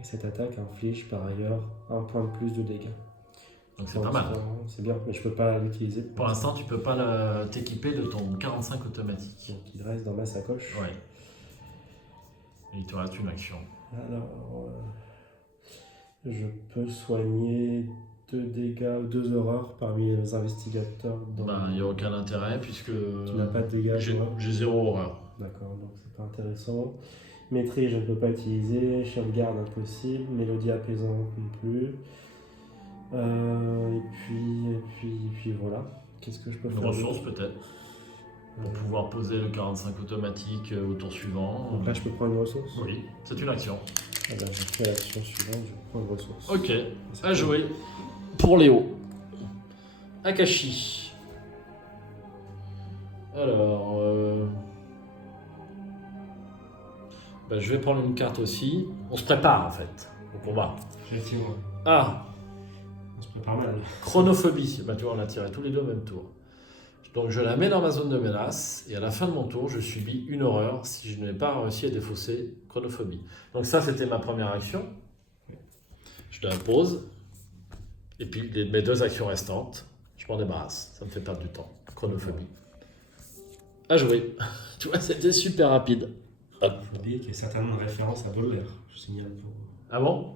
Et cette attaque inflige par ailleurs un point de plus de dégâts. Donc c'est pas mal. C'est bien, mais je peux pas l'utiliser. Pour l'instant, tu peux pas t'équiper de ton 45 automatique. Donc il reste dans ma sacoche. Ouais. Et il te reste une action. Alors, je peux soigner 2 dégâts, 2 horreurs parmi les investigateurs. Il n'y a aucun intérêt puisque Tu n'as pas de dégâts. toi. j'ai 0 horreur. D'accord, donc c'est pas intéressant. Maîtrise, je ne peux pas utiliser. Chien de garde, impossible. Mélodie apaisante non plus. Et puis voilà. Qu'est-ce que je peux Une faire? ressource peut-être. Pour pouvoir poser le 45 automatique au tour suivant. Donc là, je peux prendre une ressource? Oui, c'est une action. Ah ben, je fais l'action suivante, je prends une ressource. Ok, à jouer pour Léo. Akashi. Alors, je vais prendre une carte aussi. On se prépare en fait au combat. Effectivement. Ah, On se prépare mal. chronophobie. Tu vois, on a tiré tous les 2 au même tour. Donc je la mets dans ma zone de menace et à la fin de mon tour, je subis une horreur si je n'ai pas réussi à défausser chronophobie. Donc ça, c'était ma première action. Je la pose. Et puis mes 2 actions restantes, je m'en débarrasse. Ça me fait perdre du temps. Chronophobie. À jouer. Tu vois, c'était super rapide. Hop. Chronophobie qui est certainement une référence à Baudelaire, je signale pour... Ah bon?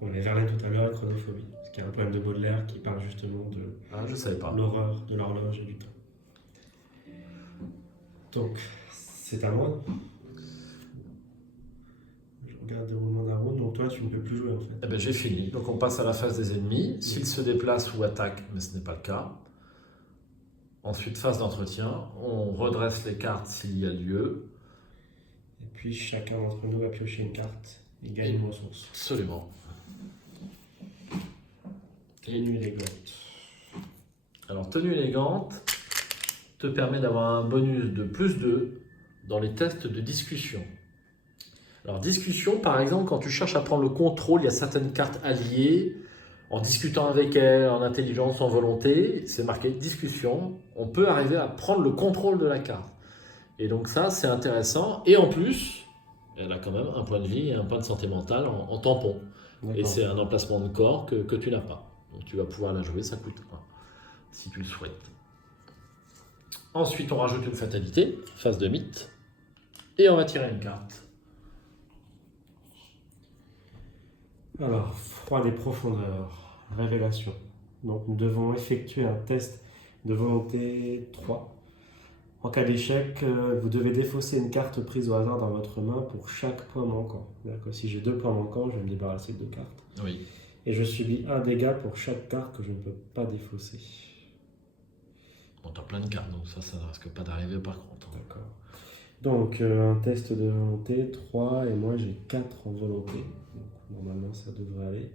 On les verlait tout à l'heure, chronophobie. Parce qu'il y a un poème de Baudelaire qui parle justement de Ah, je savais pas. l'horreur de l'horloge et du temps. Donc, c'est à moi. Je regarde le déroulement d'un round, donc toi tu ne peux plus jouer en fait. Eh ben, j'ai fini. Donc on passe à la phase des ennemis. S'ils se déplacent ou attaquent, mais ce n'est pas le cas. Ensuite, phase d'entretien. On redresse les cartes s'il y a lieu. Et puis chacun d'entre nous va piocher une carte et gagne une ressource. Absolument. Tenue élégante. Alors, tenue élégante te permet d'avoir un bonus de plus 2 dans les tests de discussion. Alors, discussion, par exemple, quand tu cherches à prendre le contrôle, il y a certaines cartes alliées. En discutant avec elles, en intelligence, en volonté, c'est marqué discussion. On peut arriver à prendre le contrôle de la carte. Et donc ça, c'est intéressant. Et en plus, elle a quand même un point de vie et un point de santé mentale en tampon. Et c'est un emplacement de corps que tu n'as pas. Donc tu vas pouvoir la jouer, ça coûte 1, si tu le souhaites. Ensuite, on rajoute une fatalité, phase de mythe. Et on va tirer une carte. Alors, froid des profondeurs, révélation. Donc nous devons effectuer un test de volonté 3. En cas d'échec, vous devez défausser une carte prise au hasard dans votre main pour chaque point manquant. C'est-à-dire que si j'ai 2 points manquants, je vais me débarrasser de 2 cartes. Oui. Et je subis un dégât pour chaque carte que je ne peux pas défausser. Bon, t'as plein de cartes, donc ça ne risque pas d'arriver par contre. D'accord. Donc, un test de volonté, 3, et moi j'ai 4 en volonté. Donc, normalement, ça devrait aller.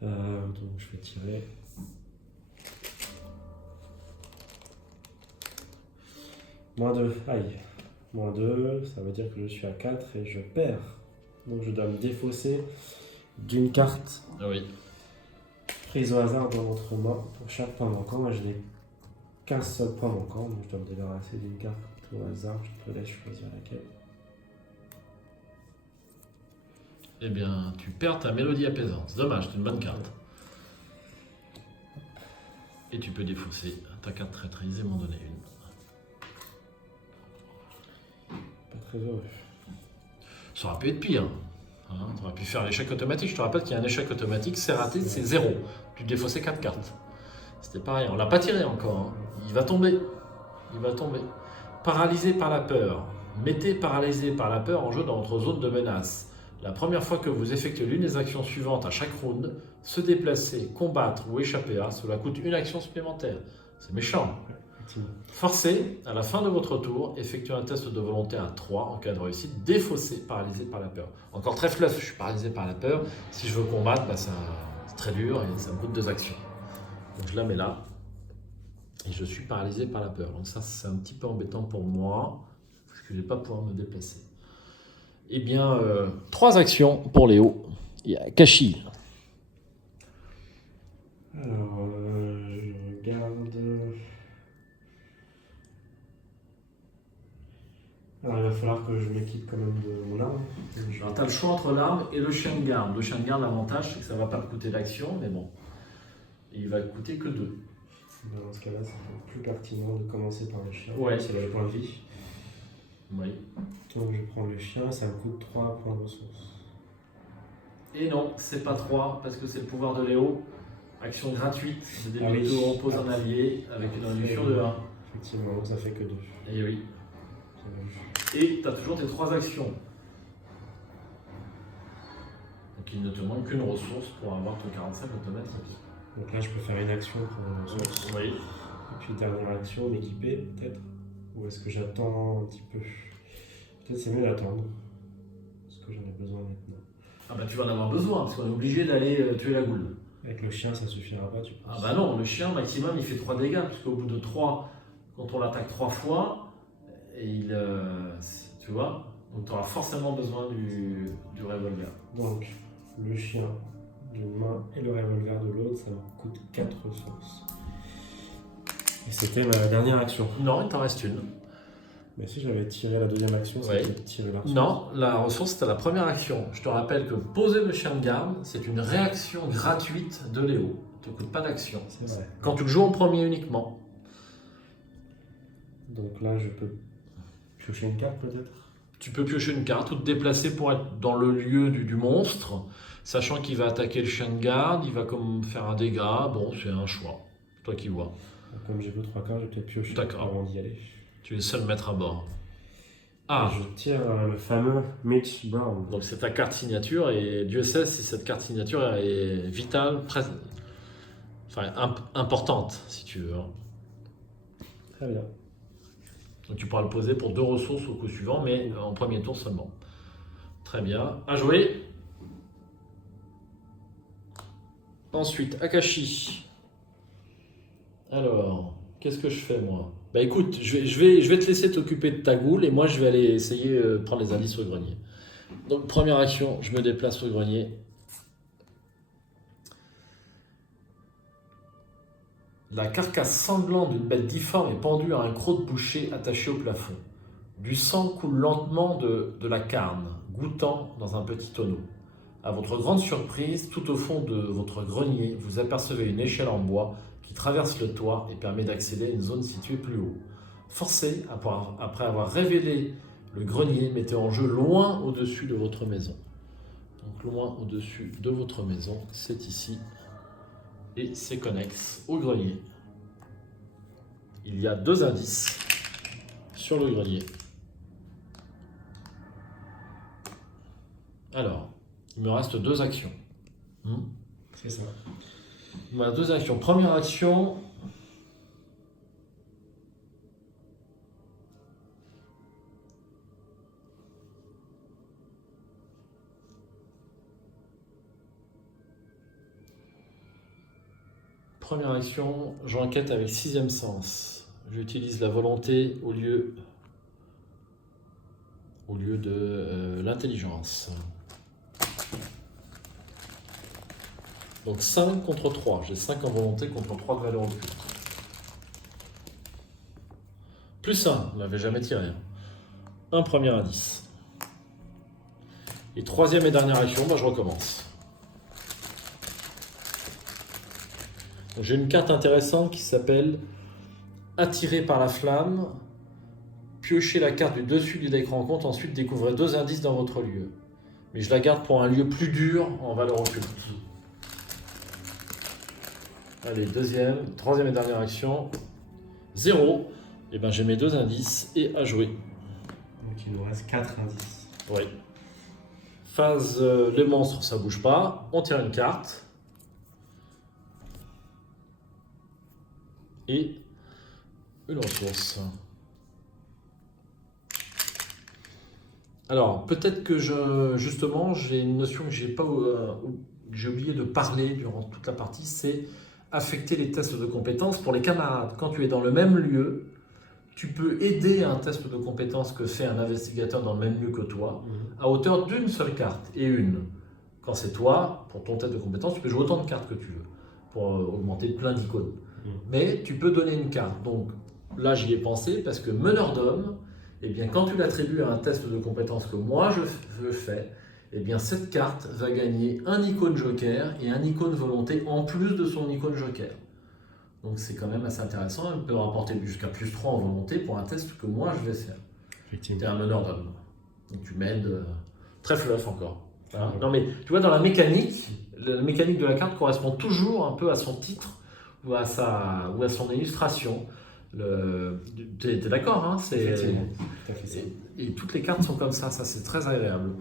Donc, je vais tirer. -2, aïe. -2, ça veut dire que je suis à 4 et je perds. Donc, je dois me défausser d'une carte Ah oui. prise au hasard dans votre main pour chaque point manquant. Moi, je n'ai qu'un seul point manquant, donc je dois me débarrasser d'une carte au hasard. Je te laisse choisir laquelle. Eh bien, tu perds ta mélodie apaisante. Dommage, c'est une bonne carte. Et tu peux défausser ta carte traîtrise et m'en donner une. Pas très heureux. Ça aurait pu être pire. Hein, tu aurais pu faire l'échec automatique. Je te rappelle qu'il y a un échec automatique, c'est raté, c'est 0. Tu défaussais 4 cartes. C'était pareil, on l'a pas tiré encore. Hein. Il va tomber. Il va tomber. Paralysé par la peur. Mettez paralysé par la peur en jeu dans votre zone de menace. La première fois que vous effectuez l'une des actions suivantes à chaque round, se déplacer, combattre ou échapper à, cela coûte une action supplémentaire. C'est méchant. Forcé, à la fin de votre tour, effectuez un test de volonté à 3 en cas de réussite, défaussé, paralysé par la peur. Encore très fluff, je suis paralysé par la peur. Si je veux combattre, c'est très dur et ça me coûte 2 actions. Donc je la mets là. Et je suis paralysé par la peur. Donc ça, c'est un petit peu embêtant pour moi, parce que je ne vais pas pouvoir me déplacer. Eh bien, 3 actions pour Léo. Il y a Kashi. Alors, je regarde. Alors, il va falloir que je m'équipe quand même de mon arme. Alors, tu as le choix entre l'arme et le chien de garde. Le chien de garde, l'avantage, c'est que ça ne va pas te coûter d'action, mais bon, il va te coûter que 2. Dans ce cas-là, c'est plus pertinent de commencer par le chien. Ouais. C'est le point de vie. Oui. Donc, je prends le chien, ça me coûte 3 points de ressources. Et non, c'est pas 3, parce que c'est le pouvoir de Léo. Action gratuite, de début de tour, on pose un allié avec une réduction de 1. Effectivement, ça fait que 2. Et oui. Et tu as toujours tes 3 actions. Donc il ne te manque qu'une ressource pour avoir ton 45 automatique. Donc là, je peux faire une action pour une ressource. Oui. Et puis, dernière action, m'équiper, peut-être. Ou est-ce que j'attends un petit peu? Peut-être c'est mieux d'attendre. Parce que j'en ai besoin maintenant. Ah bah tu vas en avoir besoin, parce qu'on est obligé d'aller tuer la goule. Avec le chien, ça suffira pas, tu penses? Ah bah non, le chien maximum il fait 3 dégâts, parce qu'au bout de 3, quand on l'attaque 3 fois, et tu vois, donc tu auras forcément besoin du revolver. Donc, le chien d'une main et le revolver de l'autre, ça me coûte 4 ressources. Et c'était ma dernière action. Non, il t'en reste une. Mais si j'avais tiré la deuxième action, Ouais. c'était tirer la ressource. Non, la ressource c'était la première action. Je te rappelle que poser le chien de garde, c'est une réaction gratuite de Léo. Ça ne te coûte pas d'action. C'est vrai. Quand tu le joues en premier uniquement. Donc là, je peux piocher une carte peut-être? Tu peux piocher une carte ou te déplacer pour être dans le lieu du monstre, sachant qu'il va attaquer le chien de garde, il va comme faire un dégât. Bon, c'est un choix. Toi qui vois. Comme j'ai vu 3 cartes, je vais peut-être piocher avant d'y aller. Tu es le seul maître à bord. Ah, je tire le fameux Mitch Brown. donc c'est ta carte signature et Dieu sait si cette carte signature est vitale, importante si tu veux. Très bien. Donc tu pourras le poser pour 2 ressources au coup suivant, mais en premier tour seulement. Très bien. À jouer. Ensuite, Akashi. Alors, qu'est-ce que je fais moi? Bah écoute, je vais te laisser t'occuper de ta goule et moi je vais aller essayer de prendre les indices au grenier. Donc première action, je me déplace au grenier. La carcasse sanglante d'une bête difforme est pendue à un croc de boucher attaché au plafond. Du sang coule lentement de la carne, goûtant dans un petit tonneau. À votre grande surprise, tout au fond de votre grenier, vous apercevez une échelle en bois qui traverse le toit et permet d'accéder à une zone située plus haut. Forcé, après avoir révélé le grenier, mettez en jeu loin au-dessus de votre maison. Donc loin au-dessus de votre maison, c'est ici. Et c'est connexe au grenier. Il y a 2 indices sur le grenier. Alors, il me reste 2 actions. C'est ça. On a 2 actions. Première action. Première action, j'enquête avec 6e sens. J'utilise la volonté au lieu de l'intelligence. Donc 5 contre 3. J'ai 5 en volonté contre 3 de valeur occulte. Plus 1, on n'avait jamais tiré. Un premier indice. Et 3e et dernière action, je recommence. J'ai une carte intéressante qui s'appelle Attiré par la flamme. Piochez la carte du dessus du deck rencontre, ensuite découvrez 2 indices dans votre lieu. Mais je la garde pour un lieu plus dur en valeur occulte. Allez, 2e, 3e et dernière action. 0. Et ben j'ai mes 2 indices et à jouer. Donc il nous reste 4 indices. Oui. Phase les monstres, ça bouge pas. On tire une carte. Et une ressource. Alors, peut-être que justement, j'ai une notion que j'ai oublié de parler durant toute la partie, c'est affecter les tests de compétences pour les camarades. Quand tu es dans le même lieu, tu peux aider un test de compétences que fait un investigateur dans le même lieu que toi, à hauteur d'une seule carte, et une. Quand c'est toi, pour ton test de compétences, tu peux jouer autant de cartes que tu veux, pour augmenter plein d'icônes. Mais tu peux donner une carte. Donc là, j'y ai pensé parce que meneur d'homme, eh bien, quand tu l'attribues à un test de compétences que moi je fais, eh bien, cette carte va gagner un icône joker et un icône volonté en plus de son icône joker. Donc c'est quand même assez intéressant. Elle peut rapporter jusqu'à plus 3 en volonté pour un test que moi je vais faire. Effectivement. Tu es un meneur d'homme. Donc tu m'aides. Très fluff encore. Hein. Non mais tu vois, dans la mécanique de la carte correspond toujours un peu à son titre ou à son illustration. T'es d'accord, hein, Effectivement, tout à fait ça. Et toutes les cartes sont comme ça c'est très agréable.